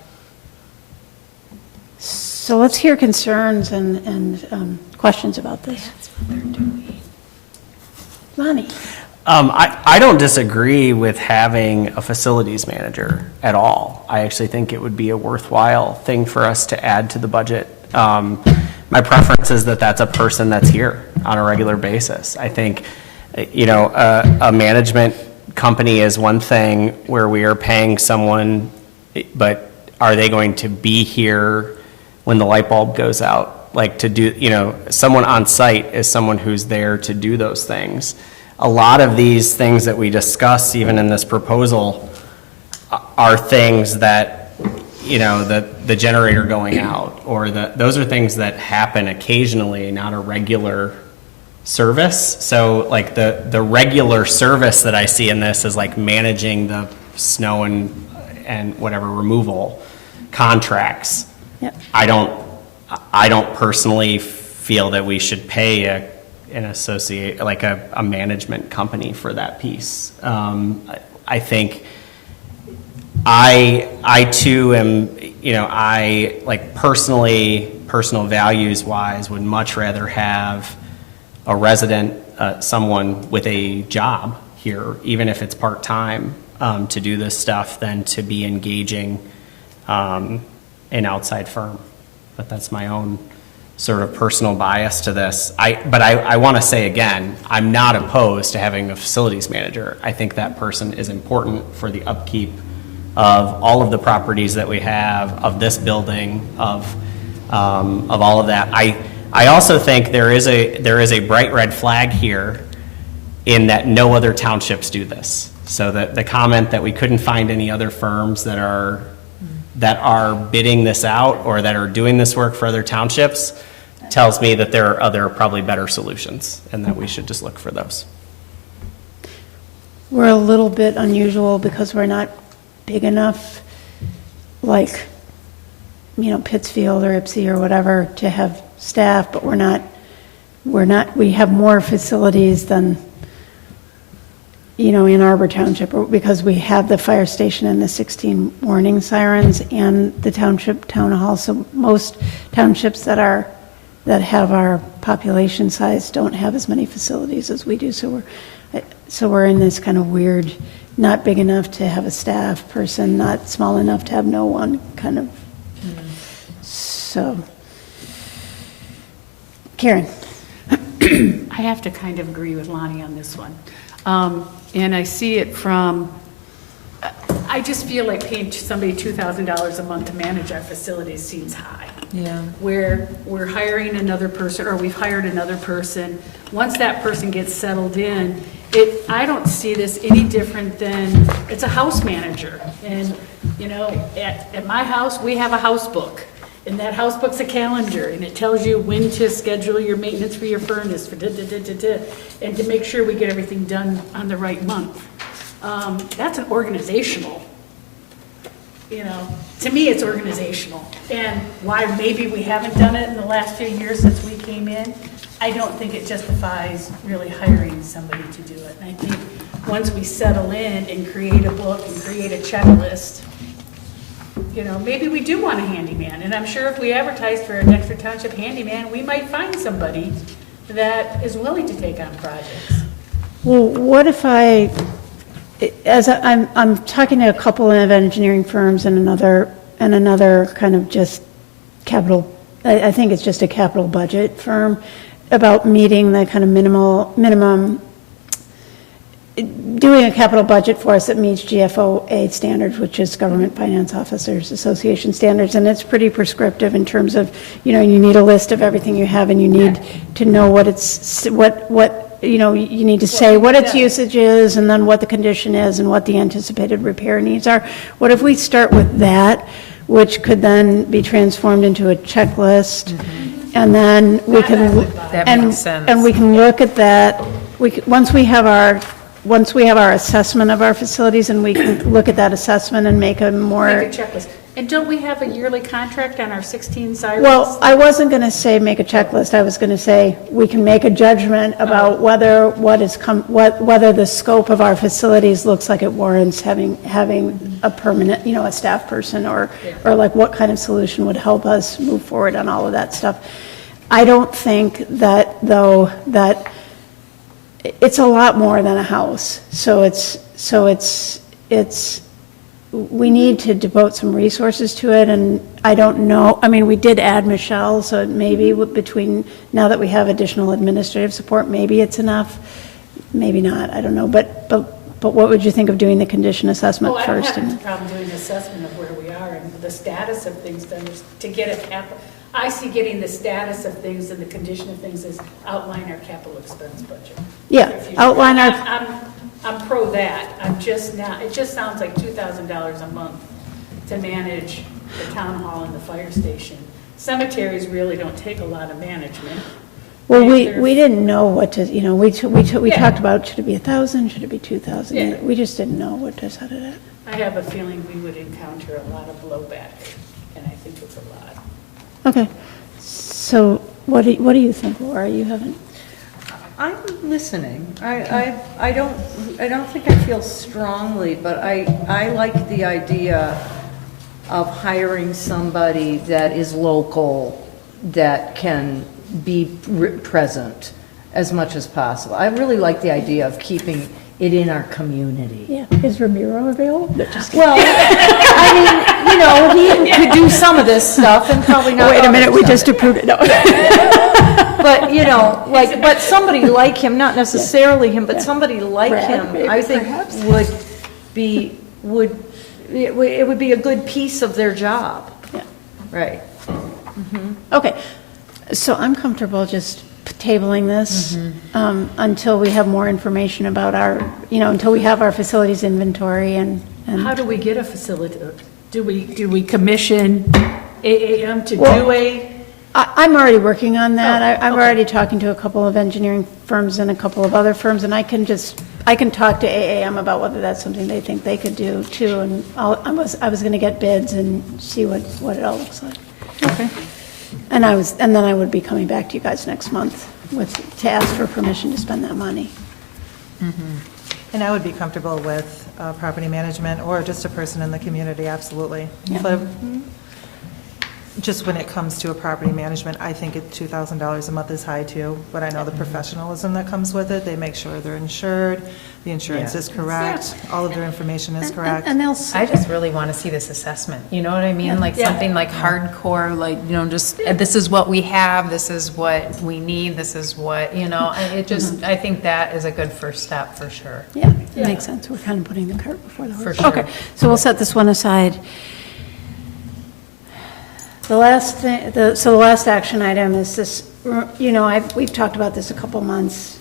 So let's hear concerns and questions about this. Lonnie? I don't disagree with having a facilities manager at all. I actually think it would be a worthwhile thing for us to add to the budget. My preference is that that's a person that's here on a regular basis. I think, a management company is one thing where we are paying someone, but are they going to be here when the light bulb goes out? Like to do, someone on site is someone who's there to do those things. A lot of these things that we discuss, even in this proposal, are things that, the generator going out, or those are things that happen occasionally, not a regular service. So like the regular service that I see in this is like managing the snow and whatever removal contracts. Yep. I don't personally feel that we should pay an associate, like a management company for that piece. I think I too am, I like personal values wise would much rather have a resident, someone with a job here, even if it's part-time, to do this stuff than to be engaging an outside firm. But that's my own sort of personal bias to this. But I want to say again, I'm not opposed to having a facilities manager. I think that person is important for the upkeep of all of the properties that we have, of this building, of all of that. I also think there is a bright red flag here in that no other townships do this. So the comment that we couldn't find any other firms that are bidding this out or that are doing this work for other townships tells me that there are other probably better solutions and that we should just look for those. We're a little bit unusual because we're not big enough, like, Pittsfield or Ipsy or whatever, to have staff, but we have more facilities than, Ann Arbor Township, because we have the fire station and the 16 warning sirens and the township town hall. So most townships that have our population size don't have as many facilities as we do. So we're in this kind of weird, not big enough to have a staff person, not small enough to have no one kind of. So, Karen. I have to kind of agree with Lonnie on this one. And I see it from, I just feel like paying somebody $2,000 a month to manage our facilities seems high. Yeah. Where we're hiring another person, or we've hired another person. Once that person gets settled in, I don't see this any different than, it's a house manager. And, at my house, we have a house book. And that house book's a calendar, and it tells you when to schedule your maintenance for your furnace, and to make sure we get everything done on the right month. That's an organizational, to me, it's organizational. And why maybe we haven't done it in the last few years since we came in, I don't think it justifies really hiring somebody to do it. And I think once we settle in and create a book and create a checklist, maybe we do want a handyman. And I'm sure if we advertise for a Dexter Township handyman, we might find somebody that is willing to take on projects. Well, what if I'm talking to a couple of engineering firms and another kind of just capital, I think it's just a capital budget firm, about meeting the kind of minimum, doing a capital budget for us that meets GFOA standards, which is Government Finance Officers Association standards, and it's pretty prescriptive in terms of, you need a list of everything you have, and you need to know what you need to say what its usage is, and then what the condition is, and what the anticipated repair needs are. What if we start with that, which could then be transformed into a checklist, and then we can, That makes sense. and we can look at that, once we have our assessment of our facilities, and we can look at that assessment and make a more. Make a checklist. And don't we have a yearly contract on our 16 sirens? Well, I wasn't going to say make a checklist. I was going to say we can make a judgment about whether the scope of our facilities looks like it warrants having a permanent, a staff person, or like what kind of solution would help us move forward on all of that stuff. I don't think that, though, that it's a lot more than a house. So we need to devote some resources to it, and I don't know, we did add Michelle, so maybe between, now that we have additional administrative support, maybe it's enough, maybe not, I don't know, but what would you think of doing the condition assessment first? I don't have a problem doing an assessment of where we are and the status of things to get a capital. I see getting the status of things and the condition of things as outline our capital expense budget. Yeah, outline our. I'm pro that. I'm just not, it just sounds like $2,000 a month to manage the town hall and the fire station. Cemeteries really don't take a lot of management. Well, we didn't know what to, we talked about, should it be 1,000, should it be 2,000? Yeah. We just didn't know what to set it at. I have a feeling we would encounter a lot of blowback, and I think it's a lot. Okay, so what do you think, Laura? You haven't. I'm listening. I don't think I feel strongly, but I like the idea of hiring somebody that is local, that can be present as much as possible. I really like the idea of keeping it in our community. Yeah, is Ramiro available? Well, he could do some of this stuff and probably not. Wait a minute, others we of just it. approved it. No. But, but somebody like him, not necessarily him, but somebody like him, I think it would be a good piece of their job. Yeah. Right. Okay, So I'm comfortable just tabling this until we have more information about until we have our facilities inventory and. How do we get a facility? Do we commission AAM to do a? I'm already working on that. Oh, I'm okay. already talking to a couple of engineering firms and a couple of other firms, and I can talk to AAM about whether that's something they think they could do too, and I was going to get bids and see what it all looks like. Okay. And then I would be coming back to you guys next month to ask for permission to spend that money. And I would be comfortable with property management or just a person in the community, absolutely. Yeah. But just when it comes to a property management, I think $2,000 a month is high too, but I know the professionalism that comes with it. They make sure they're insured, the insurance is correct, all of their information is correct. And they'll. I just really want to see this assessment, you know what I mean? Like something like hardcore, like, just, this is what we have, this is what we need, this is what, and it just, I think that is a good first step for sure. Yeah, it makes sense. We're kind of putting the cart before the horse. For sure. Okay, so we'll set this one aside. The last thing, the last action item is this, we've talked about this a couple months,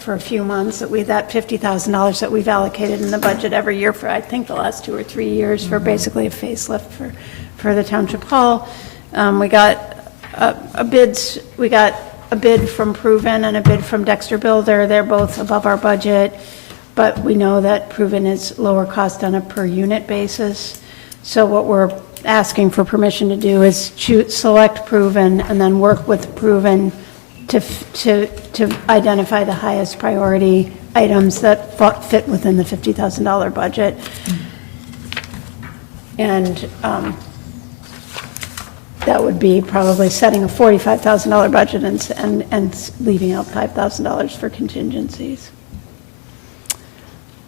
for a few months, that that $50,000 that we've allocated in the budget every year for, I think, the last 2 or 3 years for basically a facelift for the township hall. We got a bid from Proven and a bid from Dexter Builder. They're both above our budget, but we know that Proven is lower cost on a per unit basis. So what we're asking for permission to do is select Proven and then work with Proven to identify the highest priority items that fit within the $50,000 budget. And that would be probably setting a $45,000 budget and leaving out $5,000 for contingencies.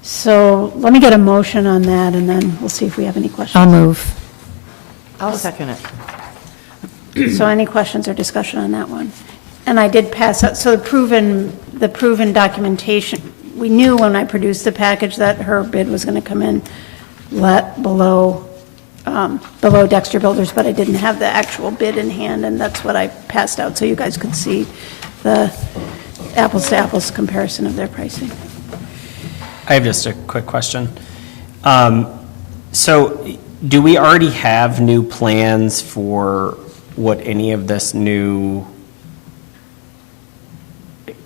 So let me get a motion on that, and then we'll see if we have any questions. I'll move. I'll second it. So any questions or discussion on that one? And I did pass out, so the proven documentation, we knew when I produced the package that her bid was going to come in below Dexter Builders, but I didn't have the actual bid in hand, and that's what I passed out, so you guys could see the apples-to-apples comparison of their pricing. I have just a quick question. So do we already have new plans for what any of this new,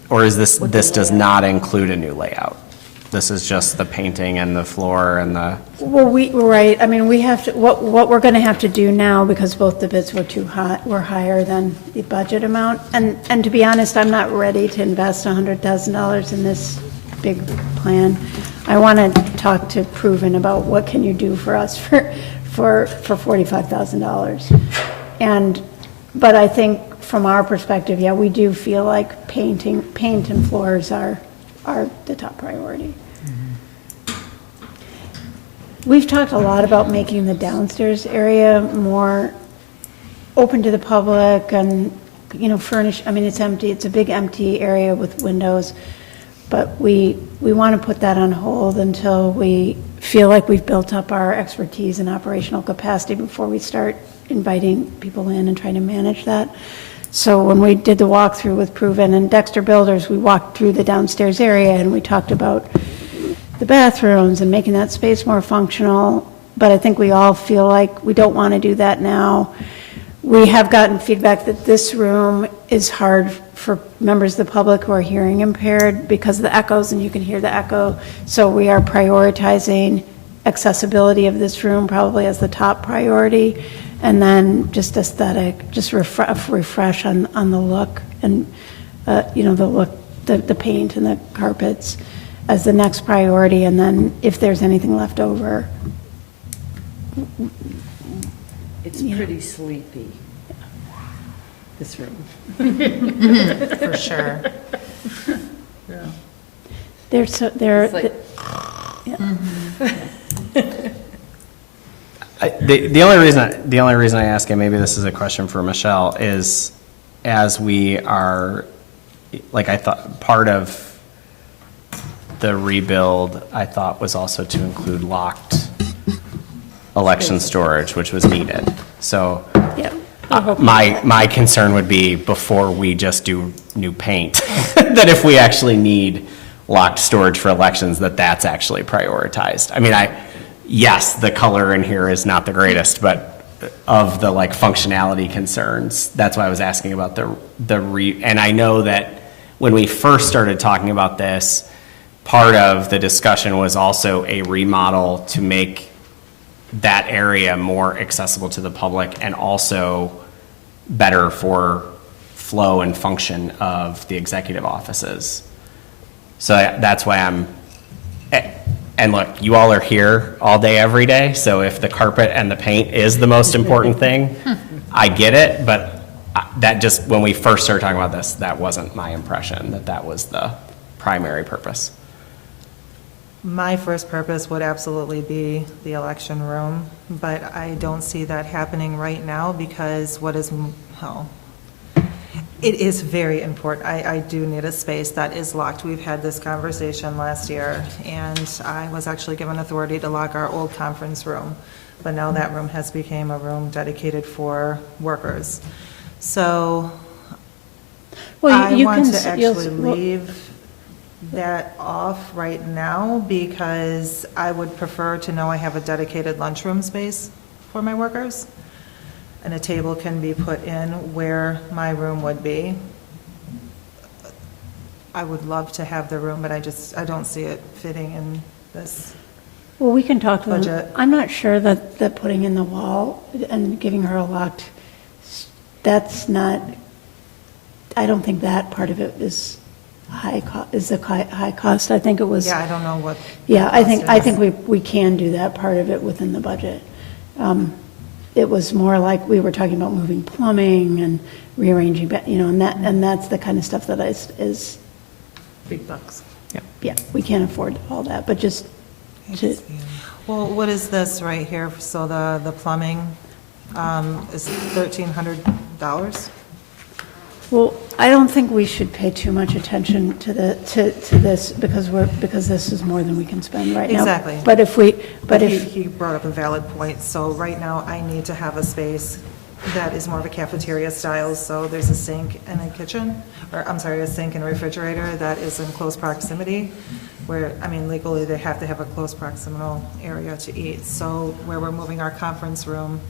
or is this does not include a new layout? This is just the painting and the floor and the... Well, right, I mean, we have to, what we're going to have to do now, because both the bids were were higher than the budget amount, and to be honest, I'm not ready to invest $100,000 in this big plan. I want to talk to Proven about what can you do for us for $45,000. But I think from our perspective, yeah, we do feel like paint and floors are the top priority. We've talked a lot about making the downstairs area more open to the public and, furnished. I mean, it's empty. It's a big empty area with windows. But we want to put that on hold until we feel like we've built up our expertise and operational capacity before we start inviting people in and trying to manage that. So when we did the walkthrough with Proven and Dexter Builders, we walked through the downstairs area and we talked about the bathrooms and making that space more functional. But I think we all feel like we don't want to do that now. We have gotten feedback that this room is hard for members of the public who are hearing impaired because of the echoes, and you can hear the echo. So we are prioritizing accessibility of this room probably as the top priority, and then just aesthetic, just refresh on the look and the look, the paint and the carpets as the next priority, and then if there's anything left over. It's pretty sleepy, this room. For sure. It's like- The only reason I ask, and maybe this is a question for Michelle, is as we are, like I thought, part of the rebuild, I thought was also to include locked election storage, which was needed. So Yeah. My concern would be before we just do new paint, that if we actually need locked storage for elections, that's actually prioritized. I mean, yes, the color in here is not the greatest, but of the like functionality concerns, that's why I was asking about and I know that when we first started talking about this, part of the discussion was also a remodel to make that area more accessible to the public and also better for flow and function of the executive offices. So that's why and look, you all are here all day, every day, so if the carpet and the paint is the most important thing, I get it, but that just, when we first started talking about this, that wasn't my impression, that was the primary purpose. My first purpose would absolutely be the election room, but I don't see that happening right now because it is very important. I do need a space that is locked. We've had this conversation last year, and I was actually given authority to lock our old conference room, but now that room has become a room dedicated for workers. So I want to actually leave that off right now because I would prefer to know I have a dedicated lunchroom space for my workers, and a table can be put in where my room would be. I would love to have the room, but I don't see it fitting in this. Well, we can talk to them. Budget. I'm not sure that putting in the wall and giving her a locked, that's not, I don't think that part of it is high cost. I think it was. Yeah, I don't know what. Yeah, I think we can do that part of it within the budget. It was more like we were talking about moving plumbing and rearranging, and that's the kind of stuff that is Big bucks. yeah, we can't afford all that, but just to. Well, what is this right here? So the plumbing is $1,300? Well, I don't think we should pay too much attention to this because this is more than we can spend right now. Exactly. But He brought up a valid point. So right now I need to have a space that is more of a cafeteria style. So there's a sink and a kitchen, a sink and refrigerator that is in close proximity where, legally they have to have a close proximal area to eat. So where we're moving our conference room,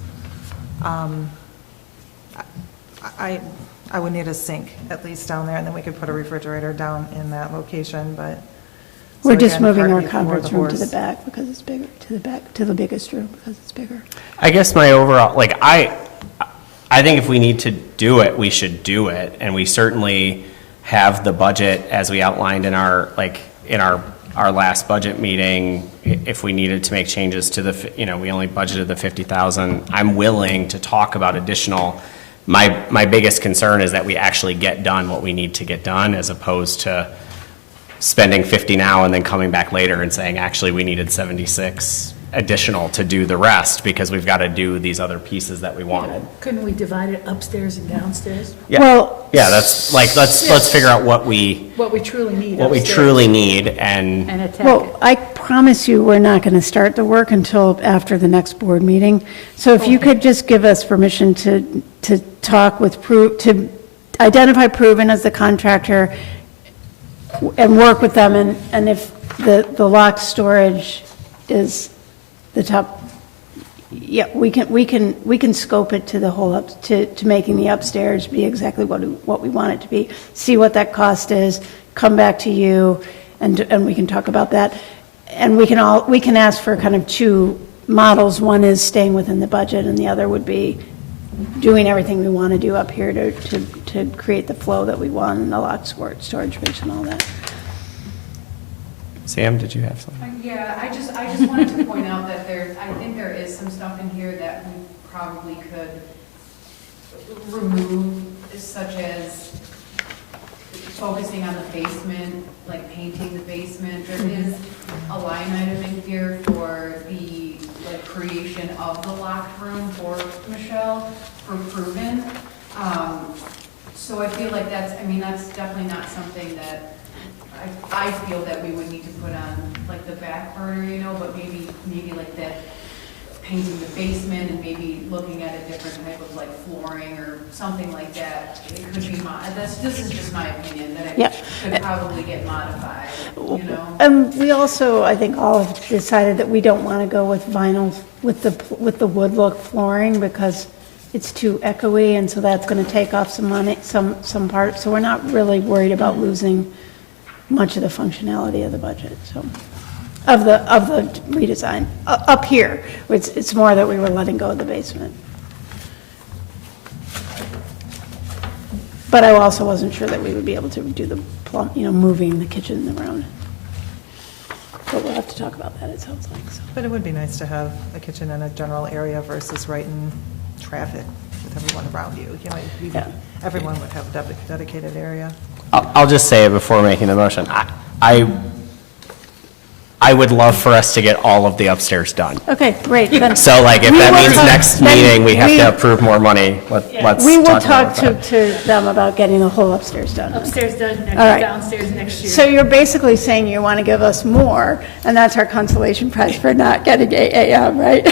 I would need a sink at least down there, and then we could put a refrigerator down in that location, but. we're just moving our conference room to the back because it's bigger, to the biggest room because it's bigger. I guess my overall, I think if we need to do it, we should do it, and we certainly have the budget as we outlined in our last budget meeting. If we needed to make changes to we only budgeted the 50,000. I'm willing to talk about additional. My biggest concern is that we actually get done what we need to get done, as opposed to spending 50 now and then coming back later and saying, actually, we needed 76 additional to do the rest because we've got to do these other pieces that we wanted. Couldn't we divide it upstairs and downstairs? Yeah. Well, yeah, that's let's figure out what we truly need. What we truly need and attack it. Well, I promise you, we're not going to start the work until after the next board meeting. So if you could just give us permission to talk with to identify Proven as the contractor and work with them, and if the locked storage is the top, yeah, we can scope it to the whole to making the upstairs be exactly what we want it to be. See what that cost is. Come back to you, and we can talk about that. And we can ask for kind of two models. One is staying within the budget, and the other would be doing everything we want to do up here to create the flow that we want and the locked storage space and all that. Sam, did you have something? Yeah, I just wanted to point out that I think there is some stuff in here that we probably could remove, such as focusing on the basement, like painting the basement. There is a line item in here for the creation of the locked room for Michelle for Proven. So I feel like that's definitely not something that I feel that we would need to put on the back burner, but maybe like that painting the basement and maybe looking at a different type of like flooring or something like that. It could be, this is just my opinion, that Yeah. it could probably get modified, you know? And we also, I think, all have decided that we don't want to go with vinyl, with the wood look flooring, because it's too echoey, and so that's going to take off some money, some parts. So we're not really worried about losing much of the functionality of the budget, so, of the redesign. Up here, it's more that we were letting go of the basement. But I also wasn't sure that we would be able to do the moving the kitchen around. But we'll have to talk about that, it sounds like, so. But it would be nice to have a kitchen in a general area versus right in traffic with everyone around you. You know, Yeah. everyone would have a dedicated area. I'll just say it before making the motion. I would love for us to get all of the upstairs done. Okay, great, then. So like, if We that will means talk- next then meeting, we have we- to approve more money, let's We will talk talk about to them about getting the whole upstairs done. Upstairs done, All right. downstairs next year. So you're basically saying you want to give us more, and that's our consolation prize for not getting AAM, right?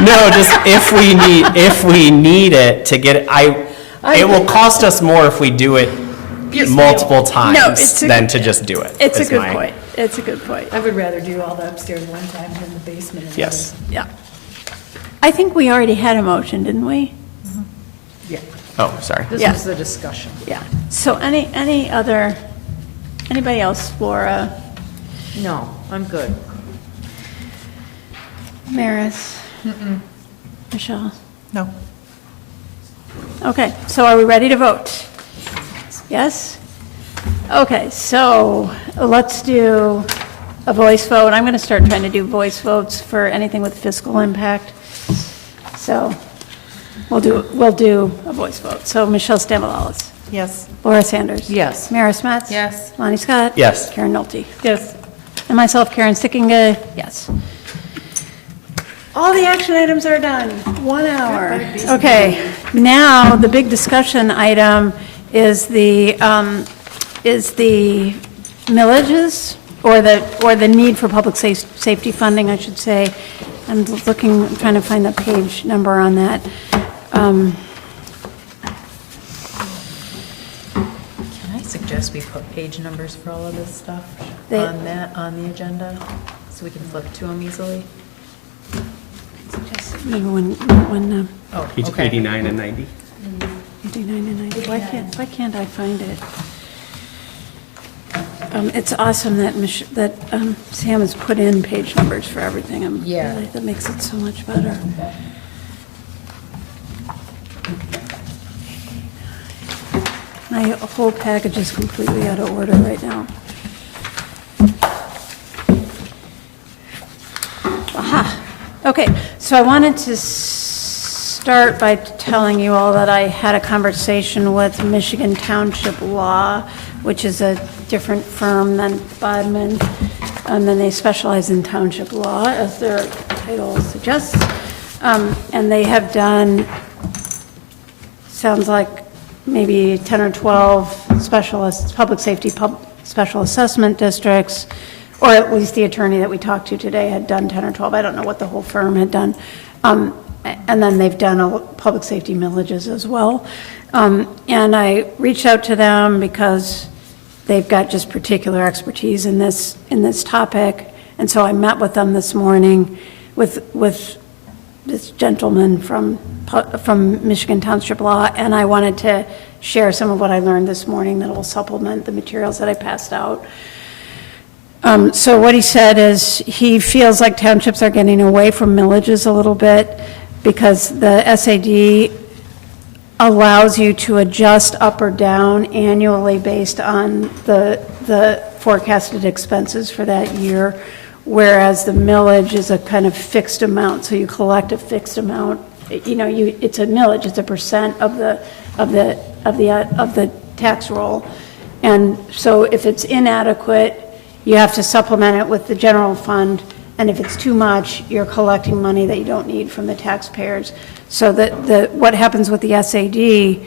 No, just if we need it to get it, it will cost us more if we do it multiple No, times it's a- than to just do it. It's a is good my- point, it's a good point. I would rather do all the upstairs one time than the basement. another. Yes. Yeah. I think we already had a motion, didn't we? Oh, sorry. This Yeah. was the discussion. Yeah. So anybody else, Laura, No, I'm good. Maris? Michelle? No. Okay, so are we ready to vote? Yes? Okay, so let's do a voice vote. I'm going to start trying to do voice votes for anything with fiscal impact. So we'll do a voice vote. So Michelle Stamoulis, Yes. Laura Sanders. Yes. Maris Metz. Yes. Lonnie Scott. Yes. Karen Nolte. Yes. And myself, Karen Stickinga, yes. All the action items are done, 1 hour. Okay, now the big discussion item is the millages, or the need for public safety funding, I should say. I'm trying to find the page number on that. Can I suggest we put page numbers for all of this stuff on the agenda, so we can flip to them easily? Maybe when, Oh, Page okay. 89 and 90. 89 and 90, why can't I find it? It's awesome that Sam has put in page numbers for everything. Yeah. That makes it so much better. My whole package is completely out of order right now. Aha, okay, so I wanted to start by telling you all that I had a conversation with Michigan Township Law, which is a different firm than Bodman, and then they specialize in township law, as their title suggests. And they have done, sounds like maybe 10 or 12 specialists, public safety, special assessment districts, or at least the attorney that we talked to today had done 10 or 12. I don't know what the whole firm had done. And then they've done public safety millages as well. And I reached out to them because they've got just particular expertise in this topic. And so I met with them this morning with this gentleman from Michigan Township Law, and I wanted to share some of what I learned this morning that will supplement the materials that I passed out. So what he said is he feels like townships are getting away from millages a little bit because the SAD allows you to adjust up or down annually based on the forecasted expenses for that year, whereas the millage is a kind of fixed amount, so you collect a fixed amount. You know, it's a millage, it's a percent of the tax roll, and so if it's inadequate, you have to supplement it with the general fund, and if it's too much, you're collecting money that you don't need from the taxpayers. So what happens with the SAD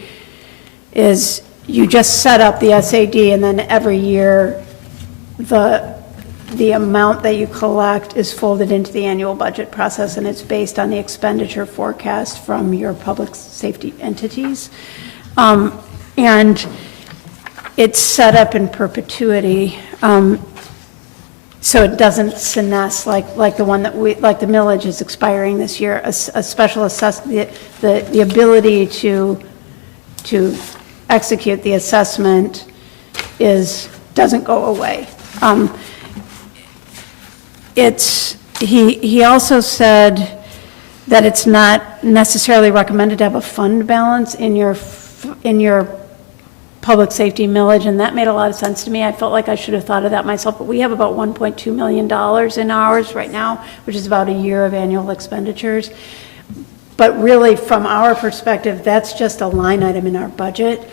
is you just set up the SAD, and then every year the the amount that you collect is folded into the annual budget process, and it's based on the expenditure forecast from your public safety entities. And it's set up in perpetuity, so it doesn't senesce like the one that like the millage is expiring this year. A special assessment, the ability to execute the assessment doesn't go away. He also said that it's not necessarily recommended to have a fund balance in your public safety millage, and that made a lot of sense to me. I felt like I should have thought of that myself, but we have about $1.2 million in ours right now, which is about a year of annual expenditures. But really, from our perspective, that's just a line item in our budget,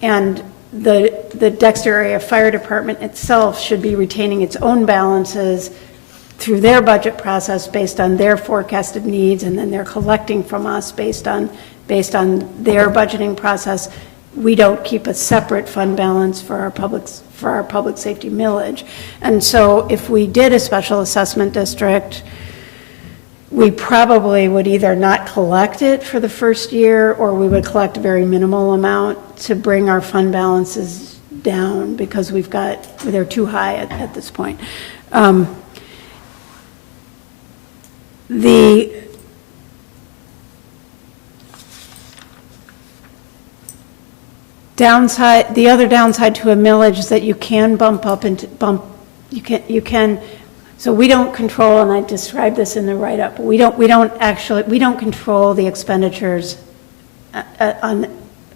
and the Dexter Area Fire Department itself should be retaining its own balances through their budget process based on their forecasted needs, and then they're collecting from us based on their budgeting process. We don't keep a separate fund balance for our public safety millage. And so if we did a special assessment district, we probably would either not collect it for the first year, or we would collect a very minimal amount to bring our fund balances down, because they're too high at this point. The other downside to a millage is that you can so we don't control, and I described this in the write-up, we don't control the expenditures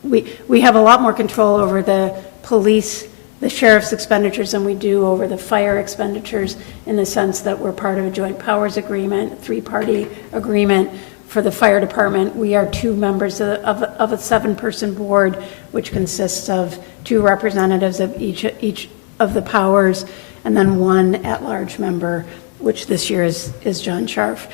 we have a lot more control over the police, the sheriff's expenditures than we do over the fire expenditures, in the sense that we're part of a joint powers agreement, three-party agreement. For the fire department, we are 2 members of a 7-person board, which consists of 2 representatives of each of the powers, and then 1 at-large member, which this year is John Scharf.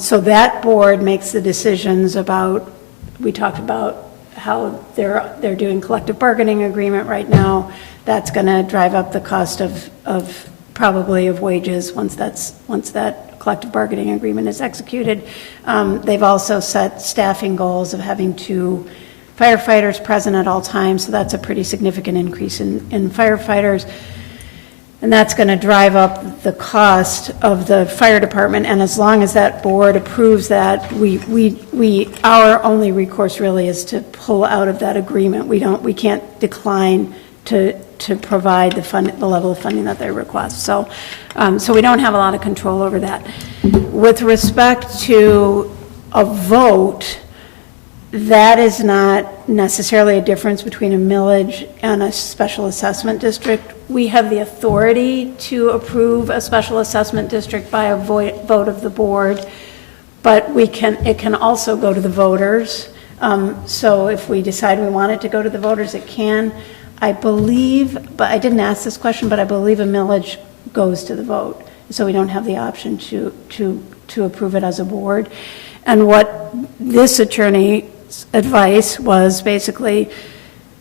So that board makes the decisions about, we talked about how they're doing collective bargaining agreement right now. That's going to drive up the cost of probably of wages once that collective bargaining agreement is executed. They've also set staffing goals of having 2 firefighters present at all times, so that's a pretty significant increase in firefighters. And that's going to drive up the cost of the fire department, and as long as that board approves that, our only recourse really is to pull out of that agreement. We can't decline to provide the level of funding that they request. So we don't have a lot of control over that. With respect to a vote, that is not necessarily a difference between a millage and a special assessment district. We have the authority to approve a special assessment district by a vote of the board, but it can also go to the voters. So if we decide we want it to go to the voters, it can. I believe, but I didn't ask this question, but I believe a millage goes to the vote, so we don't have the option to approve it as a board. And what this attorney's advice was basically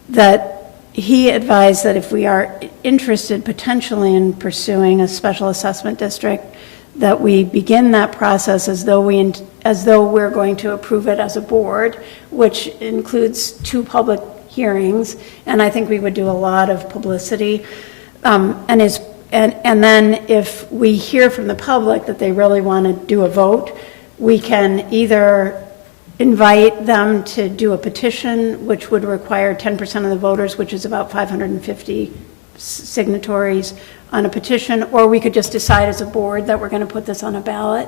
that he advised that if we are interested potentially in pursuing a special assessment district, that we begin that process as though we're going to approve it as a board, which includes 2 public hearings, and I think we would do a lot of publicity. And then if we hear from the public that they really want to do a vote, we can either invite them to do a petition, which would require 10% of the voters, which is about 550 signatories on a petition, or we could just decide as a board that we're going to put this on a ballot.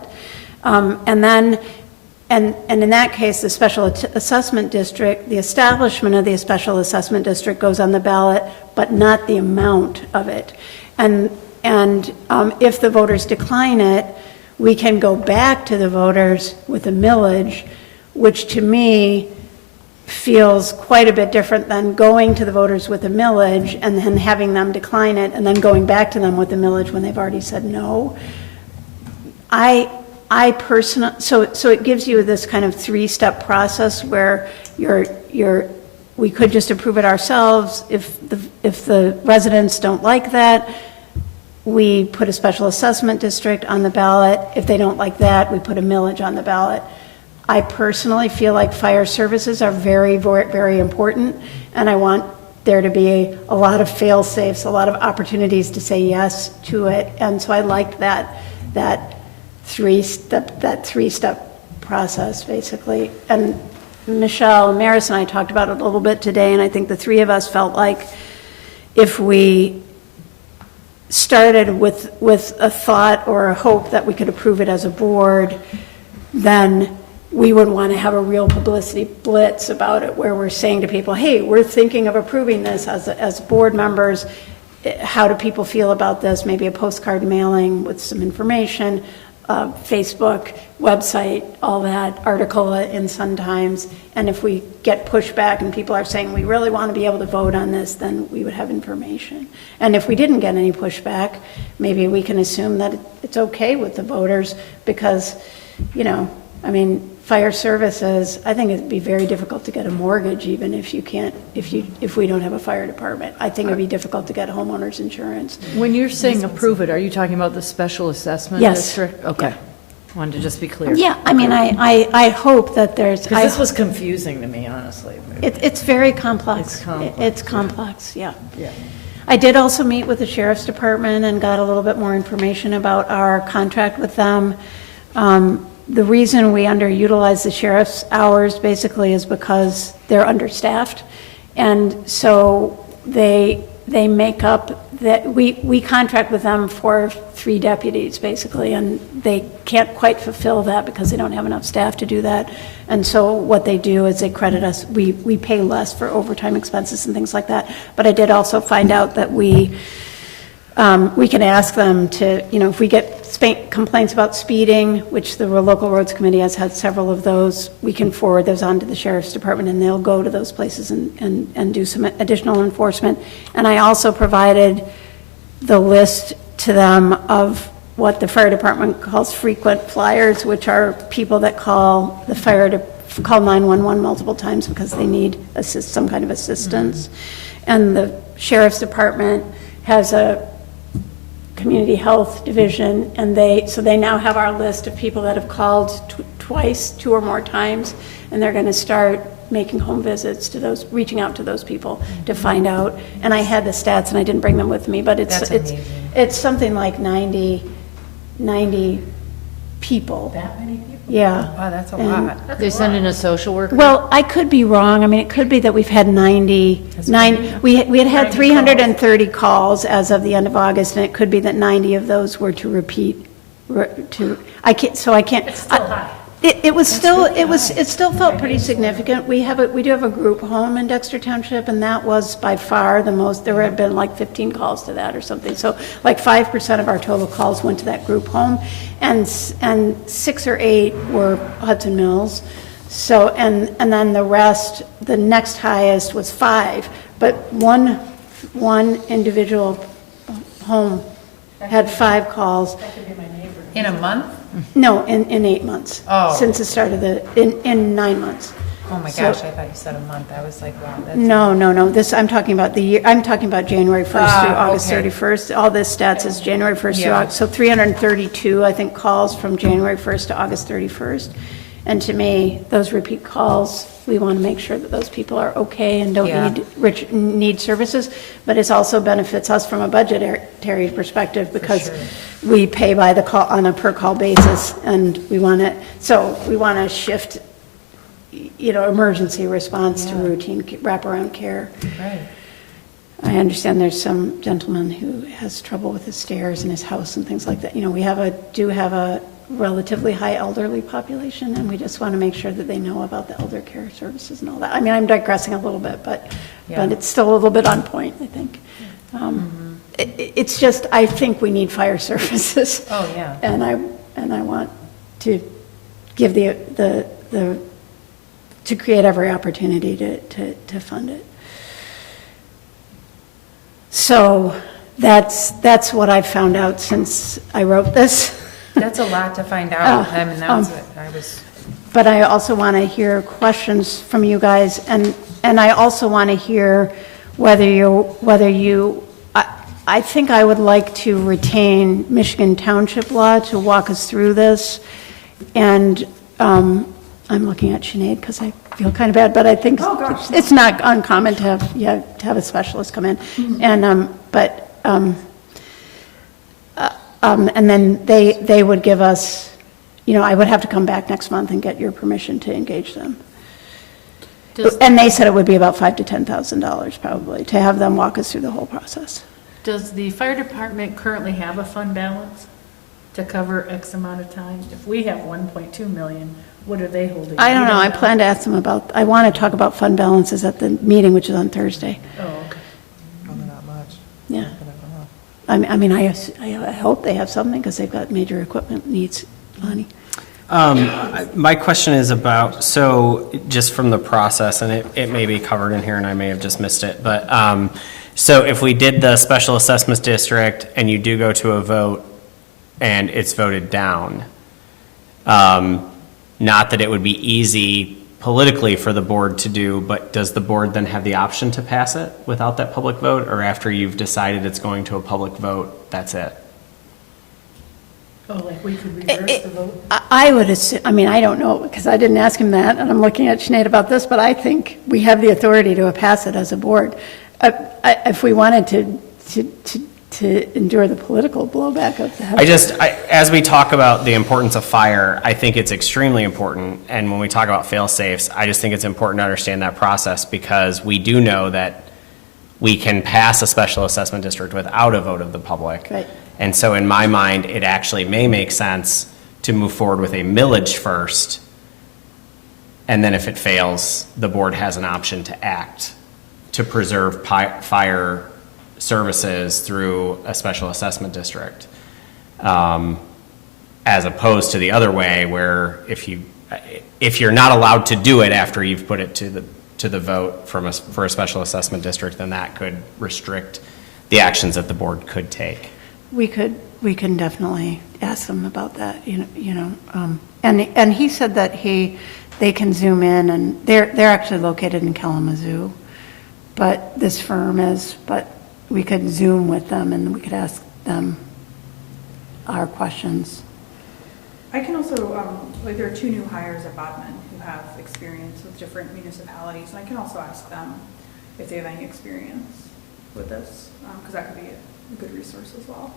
And in that case, the special assessment district, the establishment of the special assessment district goes on the ballot, but not the amount of it. And if the voters decline it, we can go back to the voters with a millage, which to me feels quite a bit different than going to the voters with a millage and then having them decline it and then going back to them with a millage when they've already said no. I personally, so it gives you this kind of 3-step process where we could just approve it ourselves. If the residents don't like that, we put a special assessment district on the ballot. If they don't like that, we put a millage on the ballot. I personally feel like fire services are very, very important, and I want there to be a lot of fail-safes, a lot of opportunities to say yes to it. And so I liked that three-step process, basically. And Michelle Maris and I talked about it a little bit today, and I think the three of us felt like if we started with a thought or a hope that we could approve it as a board, then we would want to have a real publicity blitz about it, where we're saying to people, hey, we're thinking of approving this as board members. How do people feel about this? Maybe a postcard mailing with some information, Facebook, website, all that, article in Sun Times. And if we get pushback and people are saying, we really want to be able to vote on this, then we would have information. And if we didn't get any pushback, maybe we can assume that it's okay with the voters because, you know, I mean, fire services, I think it'd be very difficult to get a mortgage even if you can't, if we don't have a fire department. I think it'd be difficult to get homeowners insurance. When you're saying approve it, are you talking about the special assessment Yes. district? Okay. Wanted to just be clear. Yeah, I mean, I hope that there's. Because this was confusing to me, honestly. It's very complex. It's complex. It's complex, yeah. Yeah. I did also meet with the sheriff's department and got a little bit more information about our contract with them. The reason we underutilize the sheriff's hours basically is because they're understaffed. And so they make up that we contract with them for 3 deputies basically, and they can't quite fulfill that because they don't have enough staff to do that. And so what they do is they credit us, we pay less for overtime expenses and things like that. But I did also find out that we can ask them to, you know, if we get complaints about speeding, which the local roads committee has had several of those, we can forward those on to the sheriff's department and they'll go to those places and do some additional enforcement. And I also provided the list to them of what the fire department calls frequent flyers, which are people that call the fire to call 911 multiple times because they need some kind of assistance. Mm-hmm. And the sheriff's department has a community health division, and they now have our list of people that have called twice, 2 or more times, and they're going to start making home visits to those, reaching out to those people to find out. And I had the stats, and I didn't bring them with me, but it's something like 90 people. That many people? Yeah. Wow, that's a lot. They send in a social worker? Well, I could be wrong. I mean, it could be that we've had 90, we had 330 calls as of the end of August, and it could be that 90 of those were to repeat, I can't. It's still high. It still felt pretty significant. We do have a group home in Dexter Township, and that was by far the most. There had been like 15 calls to that or something. So like 5% of our total calls went to that group home, and 6 or 8 were Hudson Mills. So and then the rest, the next highest was 5, but one individual home had 5 calls. That could be my neighbor. In a month? No, in 8 months. Oh. Since the start of in 9 months. Oh my So- gosh, I thought you said a month. I was like, wow, that's. No. I'm talking about the year, I'm talking about January 1st through August okay. 31st. All this stats is January 1st through Yeah. August. So 332, I think, calls from January 1st to August 31st. And to me, those repeat calls, we want to make sure that those people are okay and Yeah. don't need services. But it also benefits us from a budgetary perspective because we pay by the call on a per call basis, and we want to shift, you know, emergency response to routine wraparound care. Right. I understand there's some gentleman who has trouble with his stairs in his house and things like that. You know, we do have a relatively high elderly population, and we just want to make sure that they know about the elder care services and all that. I mean, I'm digressing a little bit, but it's still a little bit on point, I think. It's just, I think we need fire services. Oh, yeah. And I want to give to create every opportunity to fund it. So that's what I've found out since I wrote this. That's a lot to find out. I mean, that's it. I was. But I also want to hear questions from you guys, and I also want to hear whether you I think I would like to retain Michigan Township law to walk us through this. And I'm looking at Sinead because I feel kind of bad, but I think it's not uncommon to have, to have a specialist come in. And, and then they would give us, I would have to come back next month and get your permission to engage them. And they said it would be about $5,000 to $10,000 probably to have them walk us through the whole process. Does the fire department currently have a fund balance to cover X amount of time? If we have 1.2 million, what are they holding? I don't know. I plan to ask them about, I want to talk about fund balances at the meeting, which is on Thursday. Oh, okay. Probably not much. Yeah. I don't know. I mean, I hope they have something because they've got major equipment needs, Lonnie. My question is about, so just from the process, and it may be covered in here and I may have just missed it, but so if we did the special assessment district and you do go to a vote and it's voted down, not that it would be easy politically for the board to do, but does the board then have the option to pass it without that public vote, or after you've decided it's going to a public vote, that's it? Oh, like we could reverse the vote? I would assume, I mean, I don't know, because I didn't ask him that, and I'm looking at Sinead about this, but I think we have the authority to pass it as a board. If we wanted to endure the political blowback of that. As we talk about the importance of fire, I think it's extremely important, and when we talk about fail-safes, I just think it's important to understand that process, because we do know that we can pass a special assessment district without a vote of the public. Right. And so in my mind, it actually may make sense to move forward with a millage first, and then if it fails, the board has an option to act to preserve fire services through a special assessment district, as opposed to the other way, where if you're not allowed to do it after you've put it to the vote for a special assessment district, then that could restrict the actions that the board could take. We can definitely ask them about that, and he said that they can zoom in, and they're actually located in Kalamazoo, but this firm is, but we could Zoom with them and we could ask them our questions. I can also, there are 2 new hires at Bodman who have experience with different municipalities, and I can also ask them if they have any experience with this, because that could be a good resource as well.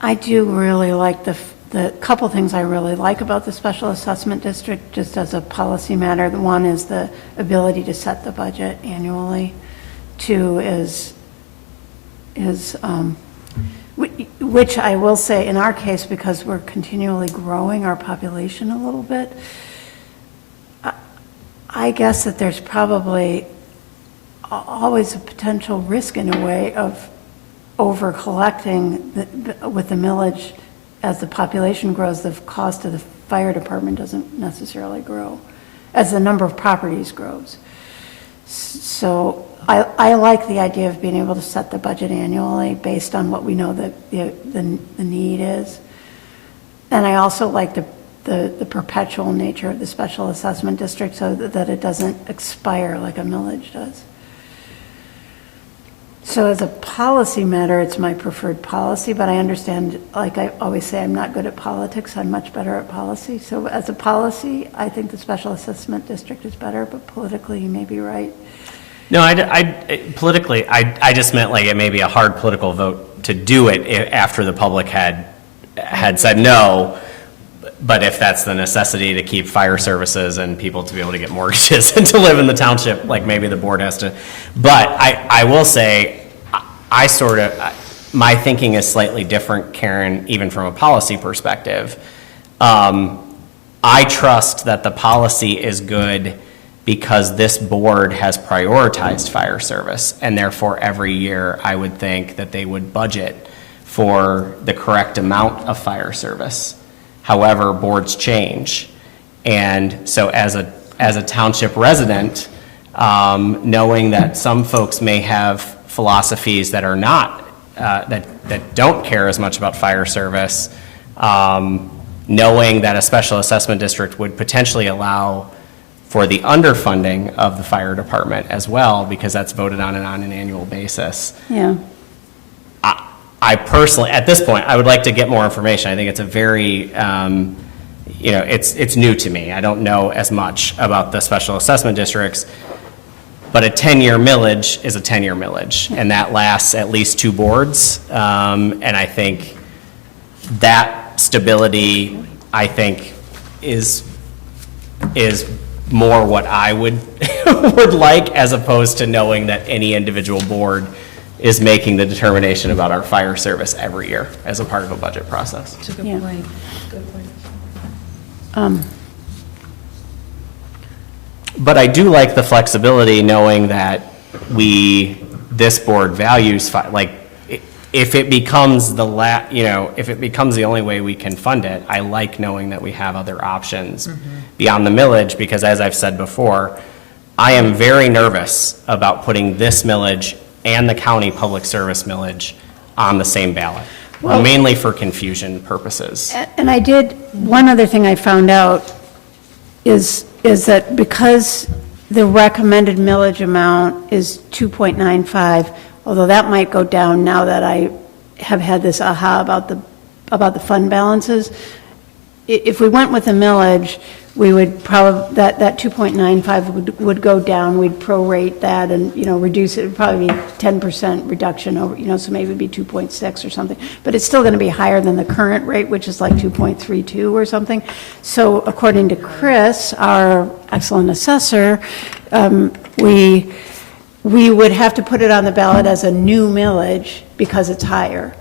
I do really like the couple things I really like about the special assessment district, just as a policy matter. The one is the ability to set the budget annually. 2 is which I will say in our case, because we're continually growing our population a little bit, I guess that there's probably always a potential risk in a way of over collecting with the millage. As the population grows, the cost of the fire department doesn't necessarily grow as the number of properties grows. So I like the idea of being able to set the budget annually based on what we know that the need is. And I also like the perpetual nature of the special assessment district, so that it doesn't expire like a millage does. So as a policy matter, it's my preferred policy, but I understand, like I always say, I'm not good at politics, I'm much better at policy. So as a policy, I think the special assessment district is better, but politically, you may be right. No, politically, I just meant like it may be a hard political vote to do it after the public had said no, but if that's the necessity to keep fire services and people to be able to get mortgages and to live in the township, like maybe the board has to. But I will say, my thinking is slightly different, Karen, even from a policy perspective. I trust that the policy is good because this board has prioritized fire service, and therefore every year I would think that they would budget for the correct amount of fire service. However, boards change, and so as a township resident, knowing that some folks may have philosophies that are not that don't care as much about fire service, knowing that a special assessment district would potentially allow for the underfunding of the fire department as well, because that's voted on an annual basis. Yeah. I personally, at this point, I would like to get more information. I think it's a very, it's new to me. I don't know as much about the special assessment districts, but a 10-year millage is a 10-year millage, and that lasts at least 2 boards. And I think that stability, I think, is more what I would like, as opposed to knowing that any individual board is making the determination about our fire service every year as a part of a budget process. That's a good Yeah. point. Good point. But I do like the flexibility, knowing that this board values, if it becomes if it becomes the only way we can fund it, I like knowing that we have other options beyond the millage, because as I've said before, I am very nervous about putting this millage and the county public service millage on the same ballot, mainly for confusion purposes. And I did, one other thing I found out is that because the recommended millage amount is 2.95, although that might go down now that I have had this aha about the fund balances, if we went with the millage, we would probably, that 2.95 would go down, we'd prorate that and, reduce it, it'd probably be 10% reduction over, so maybe it'd be 2.6 or something. But it's still going to be higher than the current rate, which is like 2.32 or something. So according to Chris, our excellent assessor, we would have to put it on the ballot as a new millage because it's higher.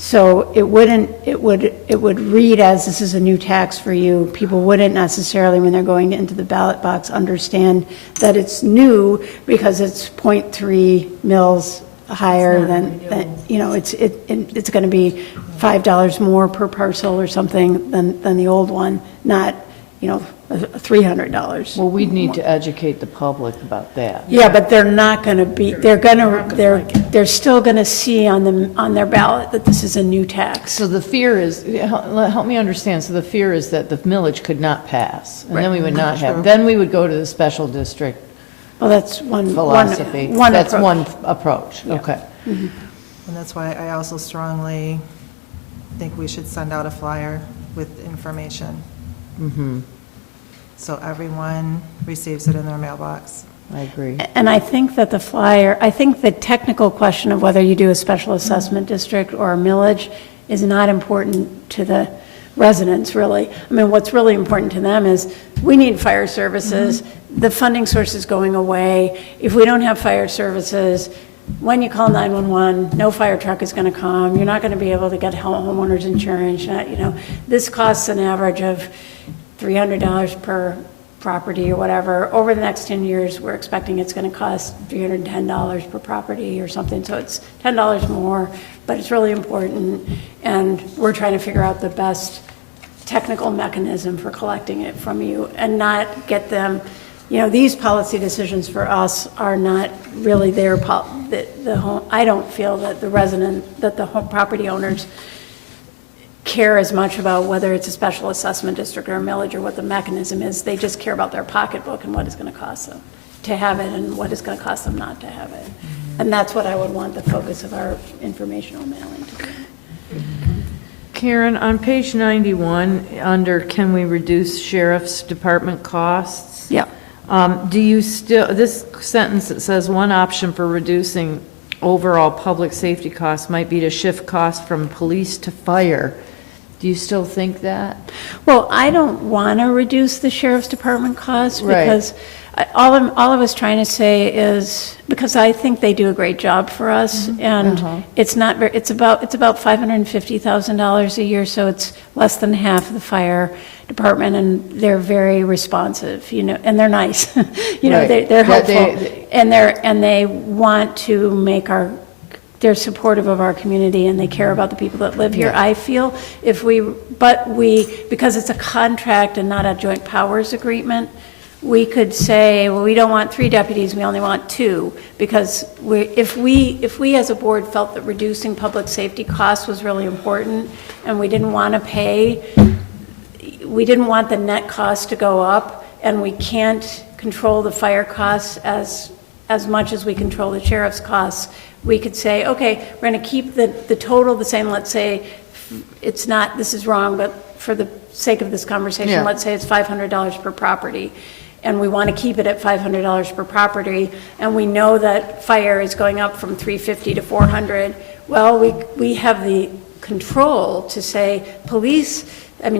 So it would read as this is a new tax for you. People wouldn't necessarily, when they're going into the ballot box, understand that it's new because it's 0.3 mils higher than it's going to be $5 more per parcel or something than the old one, not, $300. Well, we'd need to educate the public about that. Yeah, but they're not going to be, they're still going to see on their ballot that this is a new tax. So the fear is, help me understand, so the fear is that the millage could not pass, and then we would not have, then we would go to the special district Well, that's one philosophy. one That's approach. one approach, okay. And that's why I also strongly think we should send out a flyer with information. So everyone receives it in their mailbox. I agree. And I think that I think the technical question of whether you do a special assessment district or a millage is not important to the residents, really. I mean, what's really important to them is we need fire services. The funding source is going away. If we don't have fire services, when you call 911, no fire truck is going to come. You're not going to be able to get homeowners insurance. This costs an average of $300 per property or whatever. Over the next 10 years, we're expecting it's going to cost $310 per property or something. So it's $10 more, but it's really important. And we're trying to figure out the best technical mechanism for collecting it from you and not get them, these policy decisions for us are not really I don't feel that the home property owners care as much about whether it's a special assessment district or a millage or what the mechanism is. They just care about their pocketbook and what it's going to cost them to have it and what it's going to cost them not to have it. And that's what I would want the focus of our informational mailing to be. Karen, on page 91, under can we reduce sheriff's department costs? Yeah. Do you still, this sentence that says one option for reducing overall public safety costs might be to shift costs from police to fire. Do you still think that? Well, I don't want to reduce the sheriff's department costs Right. because all I was trying to say is, because I think they do a great job for us, and it's not very, it's about $550,000 a year, so it's less than half the fire department, and they're very responsive, and they're nice, Right. they're Yeah, helpful, and they want to make they're supportive of our community and they care about the people that live here. I feel because it's a contract and not a joint powers agreement, we could say, well, we don't want 3 deputies, we only want 2, because if we as a board felt that reducing public safety costs was really important and we didn't want the net cost to go up, and we can't control the fire costs as as much as we control the sheriff's costs, we could say, okay, we're going to keep the total the same. Let's say it's not, this is wrong, but for the sake of this conversation, Yeah. let's say it's $500 per property, and we want to keep it at $500 per property, and we know that fire is going up from $350 to $400. Well, we have the control to say,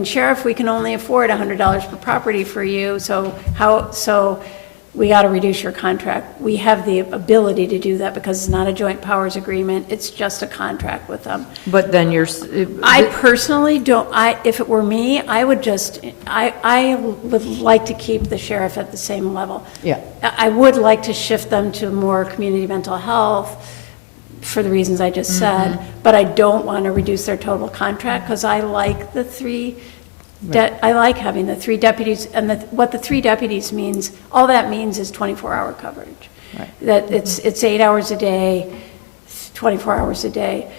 sheriff, we can only afford $100 per property for you, so we got to reduce your contract. We have the ability to do that because it's not a joint powers agreement, it's just a contract with them. But then I personally don't, if it were me, I would like to keep the sheriff at the same level. Yeah. I would like to shift them to more community mental health for the reasons I just said, but I don't want to reduce their total contract because I like the three, I like having the 3 deputies, and what the 3 deputies means, all that means is 24-hour coverage. Right. That it's 8 hours a day, 24 hours a day.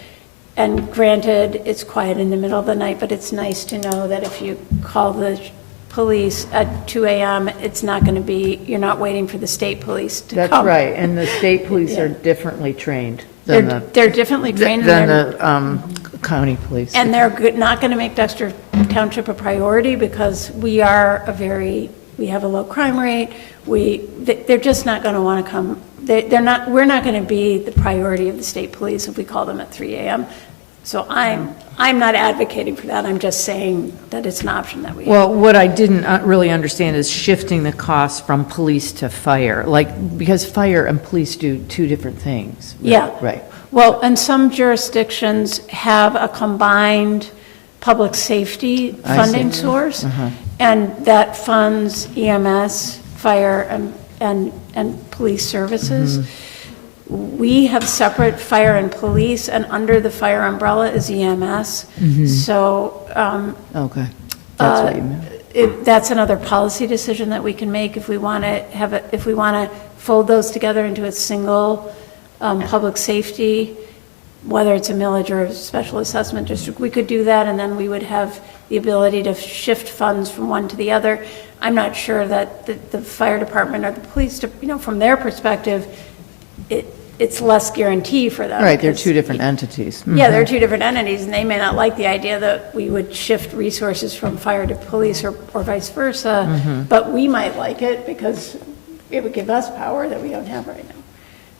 And granted, it's quiet in the middle of the night, but it's nice to know that if you call the police at 2 a.m., it's not going to be, you're not waiting for the state police to come. That's right, and the state police are differently trained than They're differently trained. the county police. And they're not going to make Dexter Township a priority because we have a low crime rate. They're just not going to want to come. We're not going to be the priority of the state police if we call them at 3 a.m. So I'm not advocating for that. I'm just saying that it's an option that we have. Well, what I didn't really understand is shifting the cost from police to fire, Because fire and police do 2 different things. Yeah. Right. Well, and some jurisdictions have a combined public safety funding source, and that funds EMS, fire, and police services. We have separate fire and police, and under the fire umbrella is EMS. So Okay, that's what you meant. that's another policy decision that we can make if we want to fold those together into a single public safety, whether it's a millage or a special assessment district. We could do that, and then we would have the ability to shift funds from one to the other. I'm not sure that the fire department or the police, from their perspective, it's less guarantee for them. Right, they're 2 different entities. Yeah, they're 2 different entities, and they may not like the idea that we would shift resources from fire to police or vice versa, but we might like it because it would give us power that we don't have right now.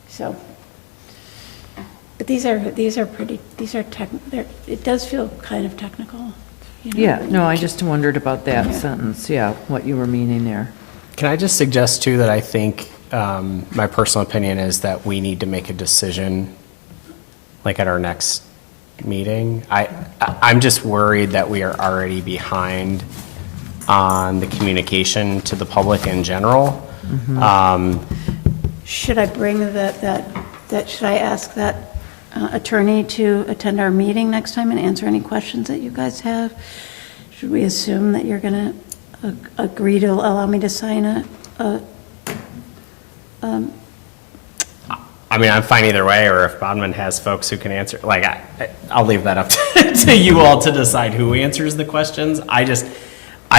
So, but these are it does feel kind of technical. Yeah, no, I just wondered about that sentence, what you were meaning there. Can I just suggest too that I think my personal opinion is that we need to make a decision at our next meeting. I'm just worried that we are already behind on the communication to the public in general. Should I bring should I ask that attorney to attend our meeting next time and answer any questions that you guys have? Should we assume that you're going to agree to allow me to sign I'm fine either way, or if Bodman has folks who can answer, I'll leave that up to you all to decide who answers the questions. I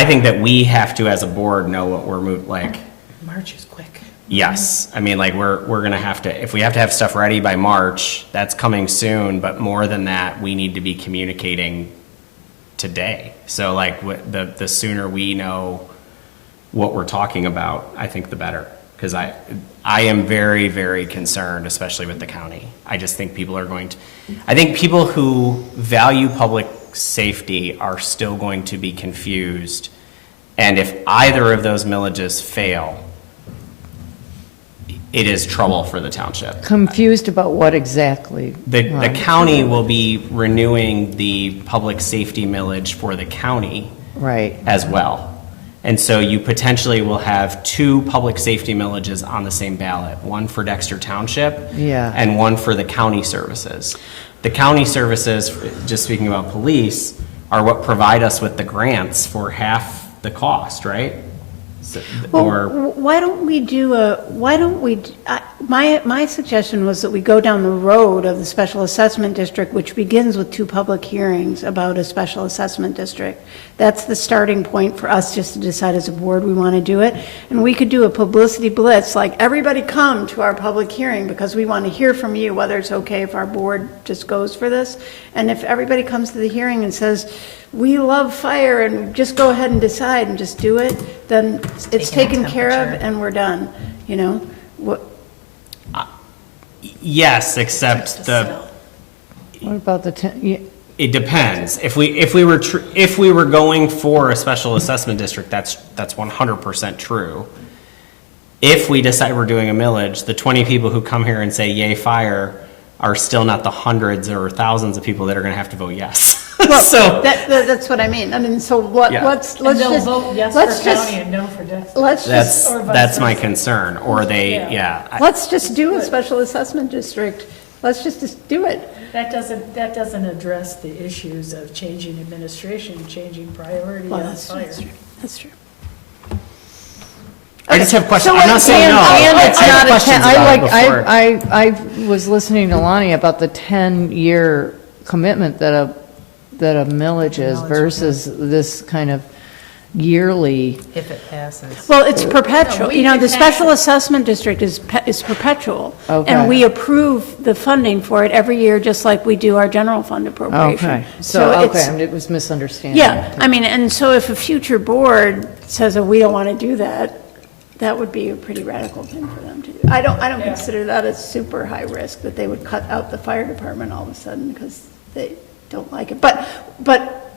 think that we have to, as a board, know what we're moving, March is quick. yes. We're going to have to, if we have to have stuff ready by March, that's coming soon, but more than that, we need to be communicating today. So the sooner we know what we're talking about, I think the better. Because I am very, very concerned, especially with the county. I just think I think people who value public safety are still going to be confused. And if either of those millages fail, it is trouble for the township. Confused about what exactly? The county will be renewing the public safety millage for the county Right. as well. And so you potentially will have 2 public safety millages on the same ballot, one for Dexter Township and one for the county services. The county services, just speaking about police, are what provide us with the grants for half the cost, right? Well, Or, why don't we do my suggestion was that we go down the road of the special assessment district, which begins with 2 public hearings about a special assessment district. That's the starting point for us just to decide as a board we want to do it. And we could do a publicity blitz, like everybody come to our public hearing because we want to hear from you whether it's okay if our board just goes for this. And if everybody comes to the hearing and says, we love fire and just go ahead and decide and just do it, then it's taken care of and we're done, you know? yes, except What about the 10, it depends. If we were going for a special assessment district, that's 100% true. If we decide we're doing a millage, the 20 people who come here and say yay fire are still not the hundreds or thousands of people that are going to have to vote yes. Well, So, that's what I mean. I mean, so what, Yeah. let's And they'll just, vote yes let's for just, county and no for Dexter. let's just, that's my concern, or they, Yeah. let's just do a special assessment district. Let's just do it. That doesn't address the issues of changing administration, changing priority Well, on that's fire. true. That's true. I just have questions. So I'm not saying no. And it's I have not a 10, questions I about like, it before. I was listening to Lonnie about the 10-year commitment that a millage is versus this kind of yearly. If it passes. Well, it's perpetual. we You know, can the pass special it. assessment district is perpetual. Okay. And we approve the funding for it every year, just like we do our general fund appropriation. Okay, so, it's- okay, it was misunderstanding. Yeah, I mean, and so if a future board says, oh, we don't want to do that, that would be a pretty radical thing for them to do. I don't consider that a super high risk, that they would cut out the fire department all of a sudden because they don't like it. But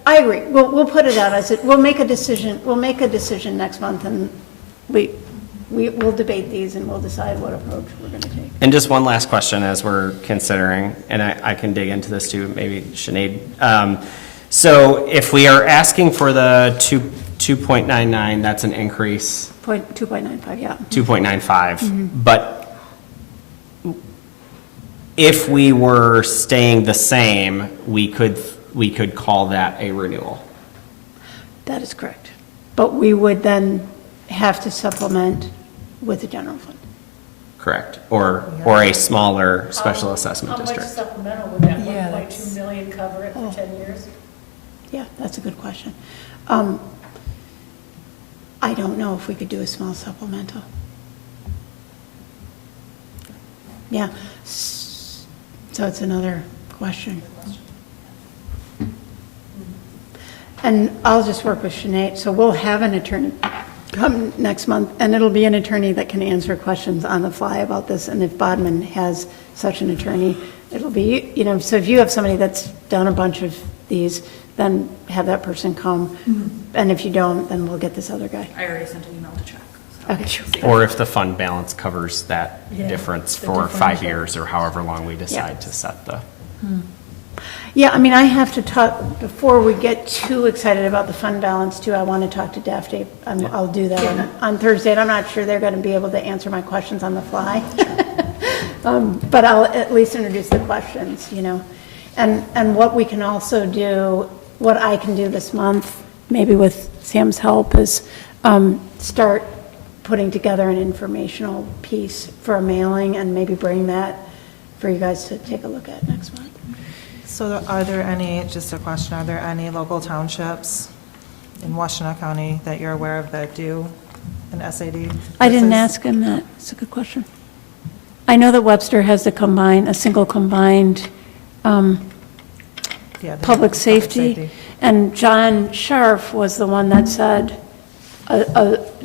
I agree, we'll put it out, I said, we'll make a decision next month, and we'll debate these, and we'll decide what approach we're going to take. And just one last question as we're considering, and I can dig into this too, maybe Sinead. So if we are asking for the 2.99, that's an increase. 2.95, yeah. 2.95, but if we were staying the same, we could call that a renewal. That is correct. But we would then have to supplement with the general fund. Correct. Or a smaller special assessment How much district. supplemental would that Yeah, 1.2 million cover it for 10 years? Yeah, that's a good question. I don't know if we could do a small supplemental. Yeah, so it's another question. And I'll just work with Sinead, so we'll have an attorney come next month, and it'll be an attorney that can answer questions on the fly about this, and if Bodman has such an attorney, it'll be, you know, so if you have somebody that's done a bunch of these, then have that person come, and if you don't, then we'll get this other guy. I already sent an email to check. so. Okay, sure. Or if the fund balance covers that Yeah, difference the for 5 differential. years or however long we decide to set the. Yeah, I mean, I have to talk, before we get too excited about the fund balance too, I want to talk to Daphne. I'll do that on Thursday, and I'm not sure they're going to be able to answer my questions on the fly. But I'll at least introduce the questions, you know. And what we can also do, what I can do this month, maybe with Sam's help, is start putting together an informational piece for a mailing and maybe bring that for you guys to take a look at next month. So are there any, just a question, are there any local townships in Washtenaw County that you're aware of that do an SAD? I didn't versus- ask him that. It's a good question. I know that Webster has a single combined Yeah, they public have safety. And John Scharf was the one that said,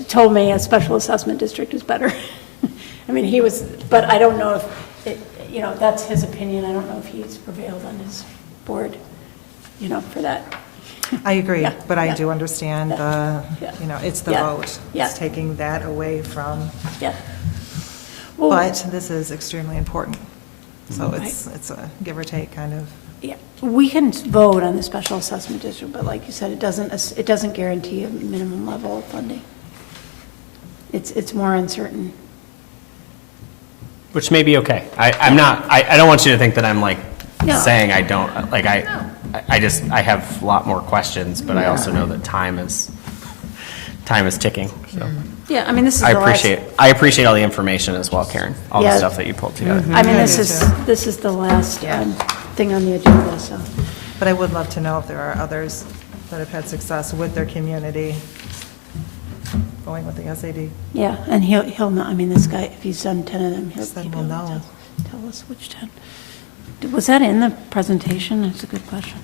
told me a special assessment district is better. I mean, he was, but I don't know if, you know, that's his opinion. I don't know if he's prevailed on his board, you know, for that. I agree, Yeah, but I yeah. do understand the, Yeah. you know, it's the Yeah, vote. yeah. It's taking that away from, Yeah. Well, but this is extremely important. So Mm-hmm. it's a give or take kind of. yeah, we can vote on the special assessment district, but like you said, it doesn't guarantee a minimum level of funding. It's more uncertain. Which may be okay. I don't want you to think that I'm like No. saying I don't, like I have a lot more questions, but I also know that time is time is ticking, so. Yeah, I mean, this is I the last. appreciate all the information as well, Karen, all the Yeah. stuff that you pulled together. I mean, I this do is, too. this is the last thing on the agenda, so. But I would love to know if there are others that have had success with their community going with the SAD. Yeah, and he'll know, I mean, this guy, if he's done 10 of them, he'll Then be we'll able to know. tell us which 10. Was that in the presentation? That's a good question.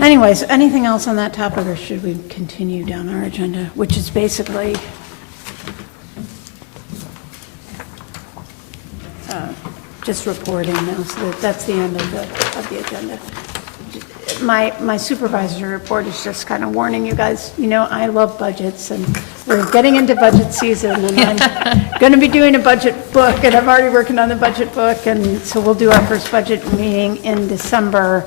Anyways, anything else on that topic, or should we continue down our agenda, which is basically just reporting now, so that's the end of the agenda. My supervisor's report is just kind of warning you guys, you know, I love budgets, and we're getting into budget season, and I'm going to be doing a budget book, and I'm already working on the budget book, and so we'll do our first budget meeting in December,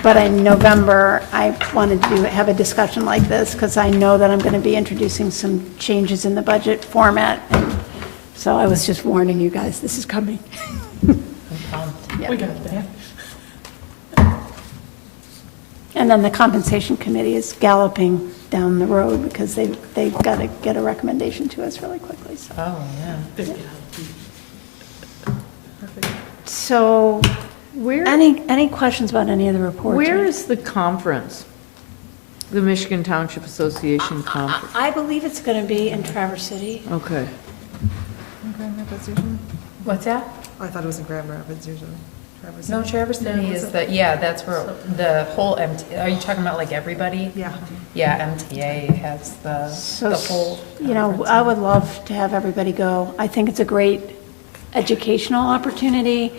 but in November, I wanted to have a discussion like this, because I know that I'm going to be introducing some changes in the budget format, and so I was just warning you guys, this is coming. We got that. And then the compensation committee is galloping down the road because they've got to get a recommendation to us really quickly, so. Oh, yeah. So, any questions about any of the reports? Where is the conference? The Michigan Township Association conference? I believe it's going to be in Traverse City. Okay. In Grand Rapids usually? What's that? Oh, I thought it was in Grand Rapids usually. Traverse No, City. Traverse City is that's where the whole are you talking about like everybody? Yeah. Yeah, MTA has So, the whole. you know, conference. I would love to have everybody go. I think it's a great educational opportunity.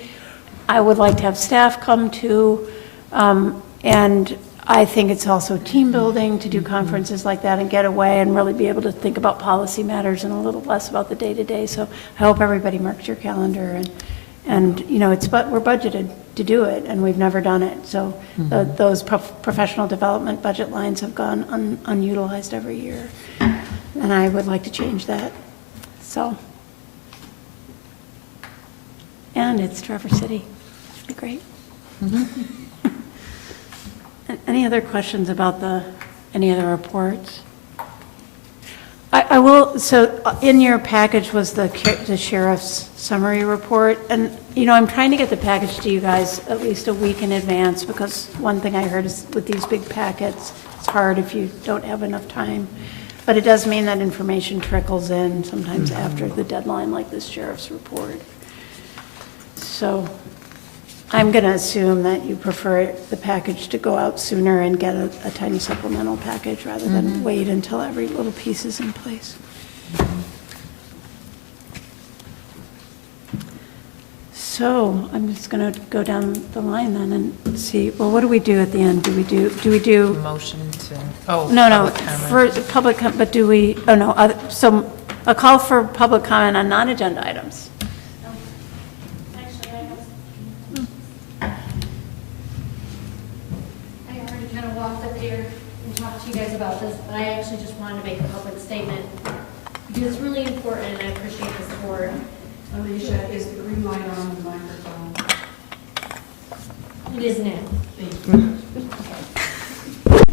I would like to have staff come too. And I think it's also team building to do conferences like that and get away and really be able to think about policy matters and a little less about the day-to-day. So I hope everybody marks your calendar, and you know, we're budgeted to do it, and we've never done it. So those professional development budget lines have gone unutilized every year, and I would like to change that. So, and it's Traverse City. It'd be great. Any other questions about any other reports? I will, so in your package was the sheriff's summary report, and, you know, I'm trying to get the package to you guys at least a week in advance, because one thing I heard is with these big packets, it's hard if you don't have enough time. But it does mean that information trickles in sometimes after the deadline, like this sheriff's report. So I'm going to assume that you prefer the package to go out sooner and get a tiny supplemental package rather than wait until every little piece is in place. So I'm just going to go down the line then and see, well, what do we do at the end? Do we do, Motion to, no, public comment. for public, but do we, oh, no, so a call for public comment on non-agenda items. Actually, I already kind of walked up here and talked to you guys about this, but I actually just wanted to make a public statement because it's really important and I appreciate the support. Alicia, is the green light on the microphone? It is now. Thank you.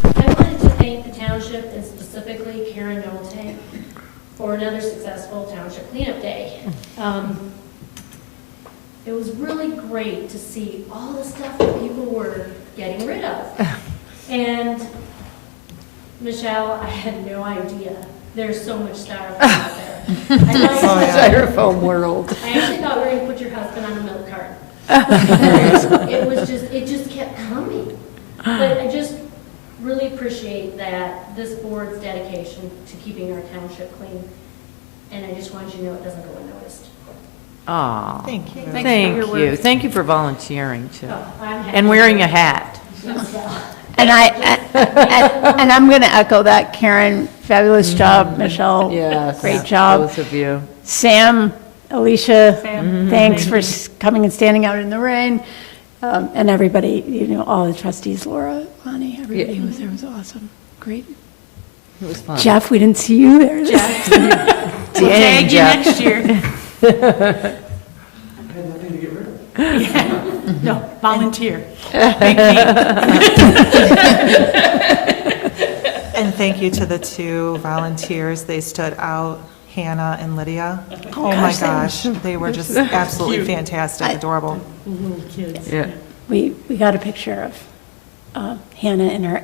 I wanted to thank the township and specifically Karen Nolte for another successful township cleanup day. It was really great to see all the stuff that people were getting rid of. And Michelle, I had no idea. There's so much styrofoam out there. Styrofoam world. I actually thought we were going to put your husband on a milk cart. It just kept coming. But I just really appreciate that this board's dedication to keeping our township clean. And I just want you to know it doesn't go unnoticed. Aw. Thank you. Thank you. Thank you for volunteering too. Oh, I'm happy. And wearing a hat. And and I'm going to echo that, Karen, fabulous job, Michelle, great job. Both of you. Sam, Alicia, thanks for coming and standing out in the rain. And everybody, you know, all the trustees, Laura, Lonnie, everybody who was there was awesome. Great. It was fun. Jeff, we didn't see you there. We'll tag you next year. I had nothing to get rid of. No, volunteer. And thank you to the two volunteers. They stood out, Hannah and Lydia. Oh my gosh, they were just absolutely fantastic, adorable. Little kids. Yeah. We got a picture of Hannah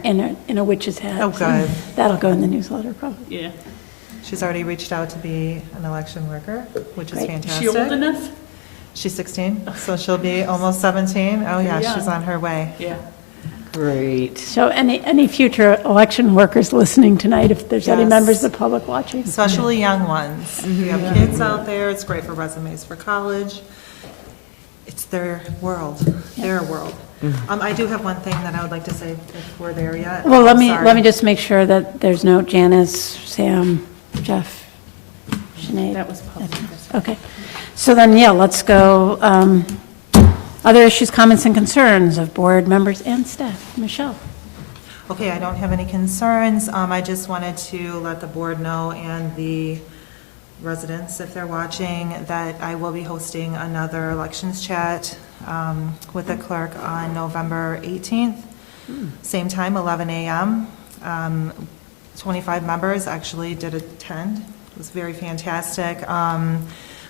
in a witch's hat. Oh, good. That'll go in the newsletter probably. Yeah. She's already reached out to be an election worker, which is Great. fantastic. She old enough? She's 16, so she'll be almost 17. Oh yeah, Yeah. she's on her way. Yeah. Great. So any future election workers listening tonight, if there's any Yes. members of the public watching? Especially young ones. You have kids out there, it's great for resumes for college. It's their world, their world. I do have one thing that I would like to say if we're there yet. Well, let Sorry. me just make sure that there's no Janice, Sam, Jeff, Sinead. That was public. Okay. So then, yeah, let's go. Other issues, comments, and concerns of board members and staff. Michelle? Okay, I don't have any concerns. I just wanted to let the board know and the residents, if they're watching, that I will be hosting another elections chat with the clerk on November 18th. Same time, 11 a.m. 25 members actually did attend. It was very fantastic.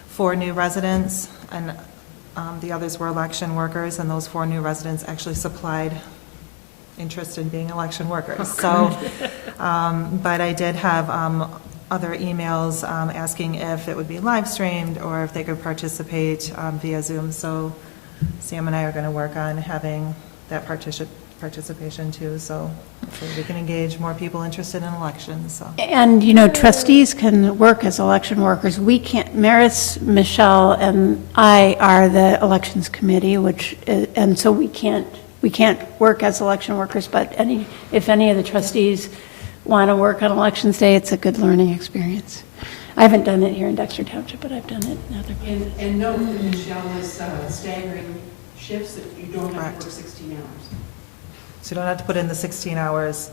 4 new residents, and the others were election workers, and those 4 new residents actually supplied interest in being election workers. So, but I did have other emails asking if it would be live streamed or if they could participate via Zoom. So Sam and I are going to work on having that participation too, so hopefully we can engage more people interested in elections, so. And, you know, trustees can work as election workers. We can't, Maris, Michelle, and I are the elections committee, and so we can't work as election workers, but if any of the trustees want to work on elections day, it's a good learning experience. I haven't done it here in Dexter Township, but I've done it in other places. And note that Michelle is staggering shifts that you don't have to Correct. work 16 hours. So you don't have to put in the 16 hours,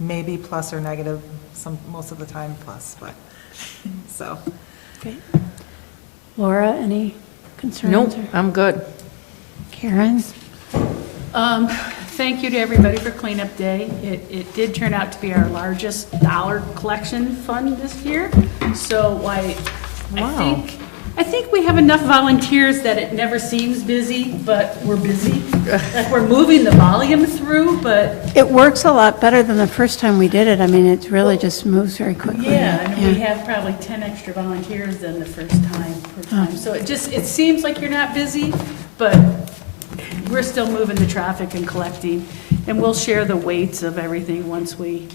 maybe plus or negative, most of the time plus, but, so. Great. Laura, any concerns? Nope, or- I'm good. Karen? Thank you to everybody for cleanup day. It did turn out to be our largest dollar collection fund this year. So I think we have enough volunteers that it never seems busy, but we're busy. Like we're moving the volume through, but It works a lot better than the first time we did it. I mean, it really just moves very quickly. yeah, and we have probably 10 extra volunteers than the first time. So it seems like you're not busy, but we're still moving the traffic and collecting, and we'll share the weights of everything once they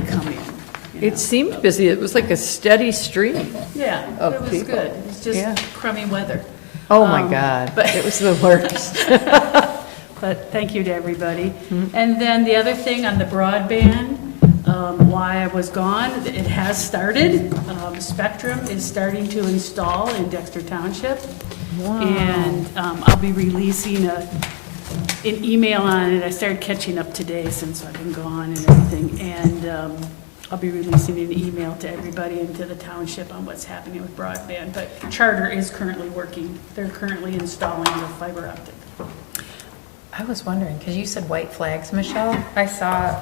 come in. you know. It seemed busy. It was like a steady stream. Yeah, of it was people. good. It's Yeah. just crummy weather. Oh, my God. but- It was the worst. But thank you to everybody. And then the other thing on the broadband, why I was gone, it has started. Spectrum is starting to install in Dexter Township. And I'll be releasing an email on it. I started catching up today since I've been gone and everything. And I'll be releasing an email to everybody and to the township on what's happening with broadband. But Charter is currently working. They're currently installing the fiber optic. I was wondering, because you said white flags, Michelle. I saw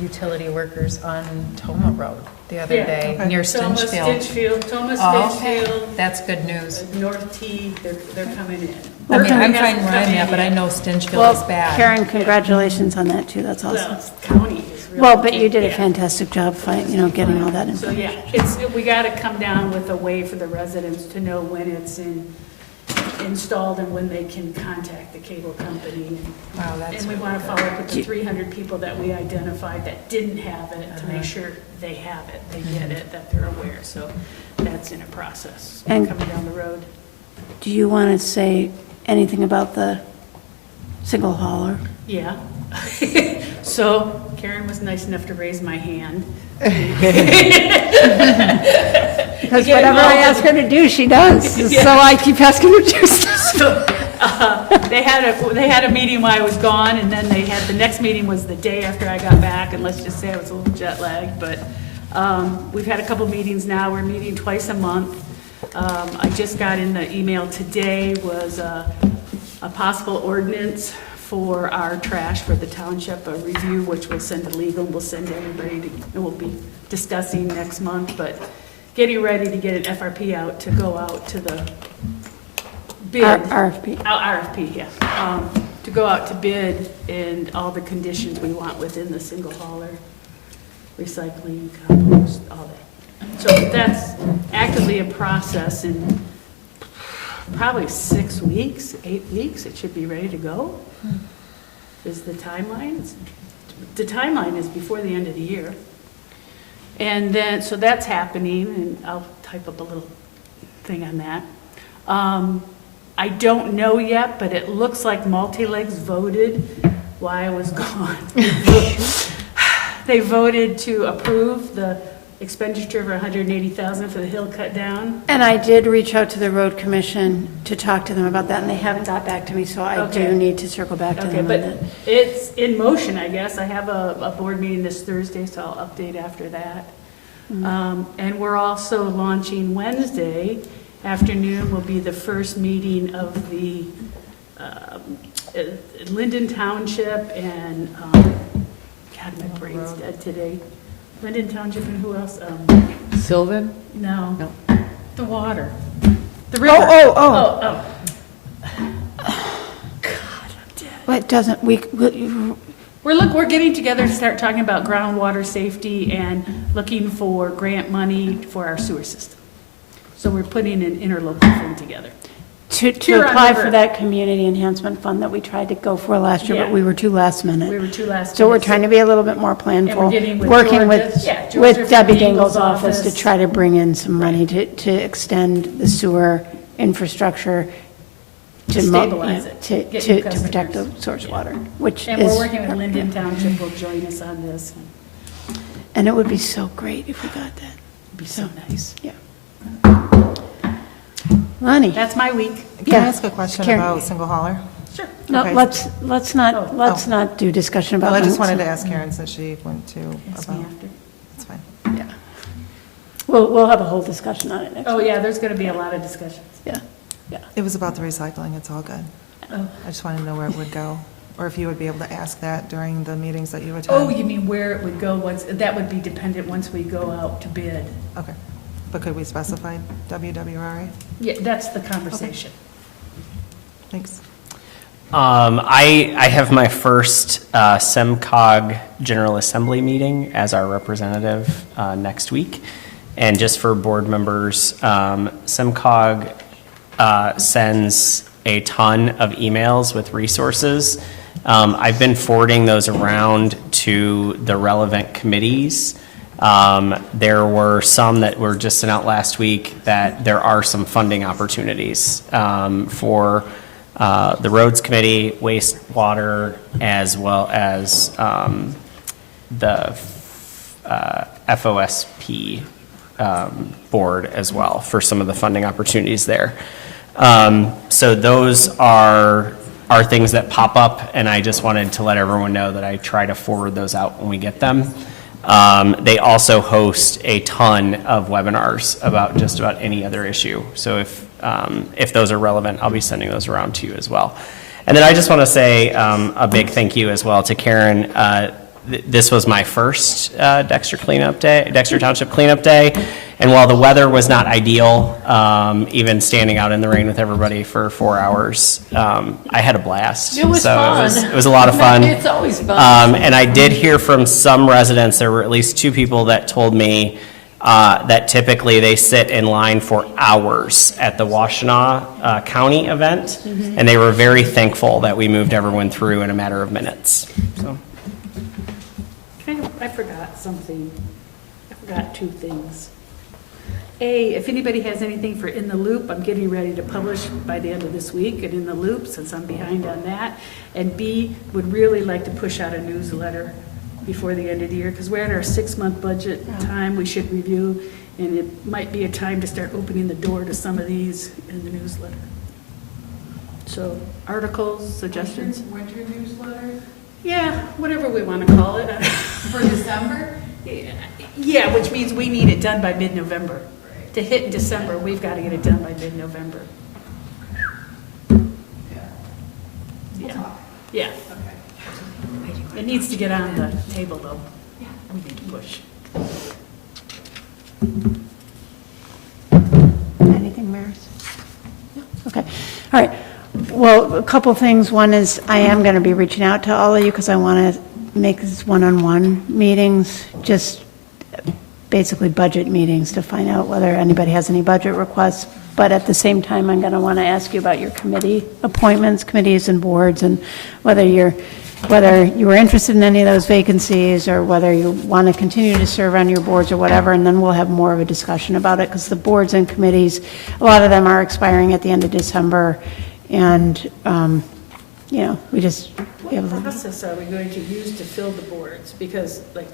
utility workers on Toma Road the other day, near Stinchfield. Thomas Oh, okay. Stinchfield, That's good news. North T, they're coming in. I mean, I'm Mercury fine hasn't where I'm come at, in but I yet. know Stinchfield is Well, bad. Karen, congratulations on that, too. That's awesome. Well, it's county is really. Well, but you did a yeah. fantastic job, getting all that So, information. yeah, we got to come down with a way for the residents to know when it's installed and when they can contact the cable company. Wow, that's And we want to follow up with the 300 people that we identified that didn't have it to make sure they have it, they get it, that they're aware. So that's in a process And- coming down the road. Do you want to say anything about the single hauler? Yeah. So Karen was nice enough to raise my hand. Because whatever I ask her to do, she does. So I keep asking her to do stuff. So, they had a meeting while I was gone, and then the next meeting was the day after I got back, and let's just say I was a little jet lagged, but we've had a couple meetings now. We're meeting twice a month. I just got in the email today was a possible ordinance for our trash for the township, a review, which we'll send to legal, we'll send to everybody, and we'll be discussing next month, but getting ready to get an FRP out to go out to the bid. RFP. Oh, RFP, yeah. To go out to bid and all the conditions we want within the single hauler, recycling, compost, all that. So that's actively in process, in probably 6 weeks, 8 weeks, it should be ready to go, is the timeline. The timeline is before the end of the year. And then, so that's happening, and I'll type up a little thing on that. I don't know yet, but it looks like Multi-Legs voted while I was gone. They voted to approve the expenditure of $180,000 for the hill cut down. And I did reach out to the road commission to talk to them about that, and they haven't got back to me, so I Okay. do need to circle back to Okay, them on but that. it's in motion, I guess. I have a board meeting this Thursday, so I'll update after that. And we're also launching Wednesday afternoon will be the first meeting of the Linden Township and, God, my brain's dead today. Linden Township and who else? Sylvan? No. No. The water. The river. Oh. God, I'm dead. Well, it doesn't, We're getting together to start talking about groundwater safety and looking for grant money for our sewer system. So we're putting an interlocal thing together. to Huron apply River. for that community enhancement fund that we tried to go for last year, but Yeah. we were too last minute. We were too last So we're minute. trying to be a little bit more And we're planful, getting with working Georgia- yeah, Georgia with from Debbie Dingell's Dingell's office to office. try to bring in some money to extend the sewer infrastructure To stabilize it, to get new to protect the customers. source water, which is. And we're working with Linden Township, will join us on this. And it would be so great if we got that. It'd be so nice. Yeah. Lonnie? That's my week. Can Yeah. I ask a question Karen. about single hauler? Sure. No, Okay. let's not do discussion about. Well, I just links. wanted to ask Karen since she went to Ask me about, after. it's fine. Yeah. We'll have a whole discussion on it next. Oh, week. yeah, there's going to be a lot of discussions. Yeah, yeah. It was about the recycling, it's all good. Oh. I just wanted to know where it would go, or if you would be able to ask that during the meetings that you attend. Oh, you mean where it would go once, that would be dependent once we go out to bid. Okay, but could we specify WWRA? Yeah, that's the conversation. Thanks. I have my first SEMCOG General Assembly meeting as our representative next week. And just for board members, SEMCOG sends a ton of emails with resources. I've been forwarding those around to the relevant committees. There were some that were just sent out last week that there are some funding opportunities for the Roads Committee, wastewater, as well as the FOSP board as well for some of the funding opportunities there. So those are things that pop up, and I just wanted to let everyone know that I try to forward those out when we get them. They also host a ton of webinars about just about any other issue. So if those are relevant, I'll be sending those around to you as well. And then I just want to say a big thank you as well to Karen. This was my first Dexter Township cleanup day. And while the weather was not ideal, even standing out in the rain with everybody for 4 hours, I had a blast. It was fun. It was a lot of fun. It's always fun. And I did hear from some residents, there were at least 2 people that told me that typically they sit in line for hours at the Washtenaw County event, and they were very thankful that we moved everyone through in a matter of minutes. So. I forgot something. I forgot 2 things. A, if anybody has anything for In the Loop, I'm getting ready to publish by the end of this week and In the Loop, since I'm behind on that. And B, would really like to push out a newsletter before the end of the year, because we're at our 6-month budget time we should review, and it might be a time to start opening the door to some of these in the newsletter. So, articles, suggestions? Winter newsletter Yeah, whatever we want to call it. for December? Yeah, which means we need it done by mid-November. To hit in December, we've got to get it done by mid-November. Yeah. Yeah. It needs to get on the table, though. We need to push. Anything, Maris? No? Okay, all right. Well, a couple things. One is I am going to be reaching out to all of you because I want to make these one-on-one meetings, just basically budget meetings to find out whether anybody has any budget requests. But at the same time, I'm going to want to ask you about your committee appointments, committees and boards, and whether you were interested in any of those vacancies or whether you want to continue to serve on your boards or whatever, and then we'll have more of a discussion about it because the boards and committees, a lot of them are expiring at the end of December, and, we have a What little. process are we going to use to fill the boards? Because like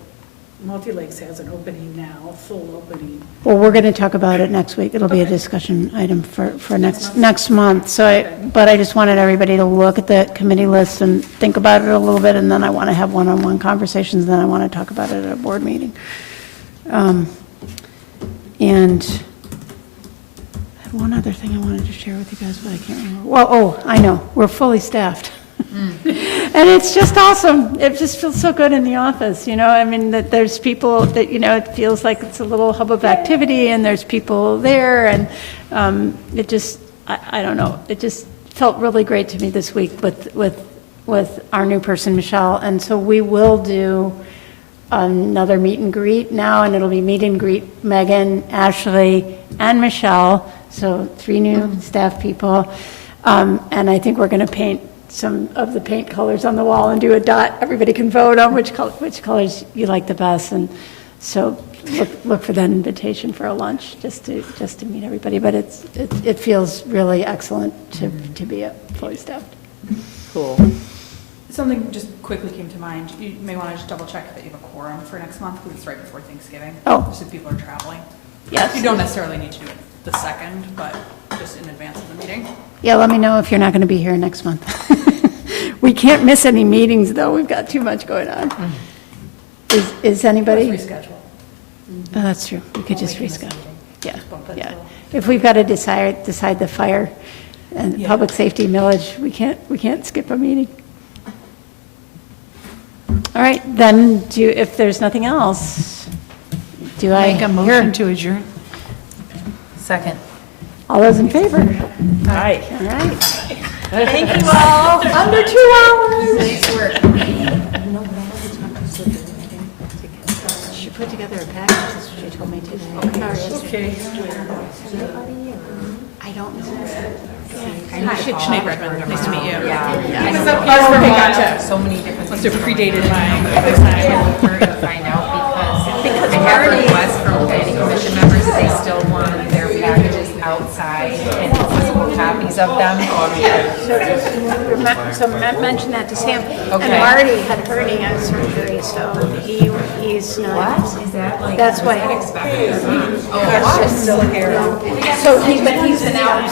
Multi-Lakes has an opening now, a full opening. Well, we're going to talk about it next week. It'll be a Okay. discussion item for next month. So, but I just wanted everybody to look at the committee list and think about it a little bit, and then I want to have one-on-one conversations, and then I want to talk about it at a board meeting. And I had one other thing I wanted to share with you guys, but I can't remember. Well, I know, we're fully staffed. And it's just awesome. It just feels so good in the office, I mean, that there's people that, it feels like it's a little hub of activity and there's people there and it just, I don't know, it just felt really great to me this week with our new person, Michelle. And so we will do another meet and greet now, and it'll be meet and greet Megan, Ashley, and Michelle. So 3 new staff people. And I think we're going to paint some of the paint colors on the wall and do a dot. Everybody can vote on which colors you like the best. And so look for that invitation for a lunch just to meet everybody. But it feels really excellent to be a fully staffed. Cool. Something just quickly came to mind. You may want to just double check that you have a quorum for next month because it's right before Thanksgiving. Oh. Just if people are traveling. Yes. You don't necessarily need to do it the 2nd, but just in advance of the meeting. Yeah, let me know if you're not going to be here next month. We can't miss any meetings, though. We've got too much going on. Is anybody? Reschedule. Oh, that's true. We could just reschedule. Yeah. If we've got to decide the fire and public safety millage, we can't skip a meeting. All right, then, if there's nothing else, do I Make a motion to adjourn. Second. All those in favor? Aye. All right. Thank you all. Under 2 hours. Nice work. She put together a package, she told me today. Okay. I don't know. Nice to meet you. Yeah. So many different. Must have predated my To find out because I have requests from planning commission members that they still want their packages outside and physical copies of them. So Matt mentioned that to Sam. And Okay. Marty had hernia surgery, so he's not. What is that like? That's why. Still here. So he's been out.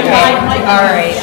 Okay, all right.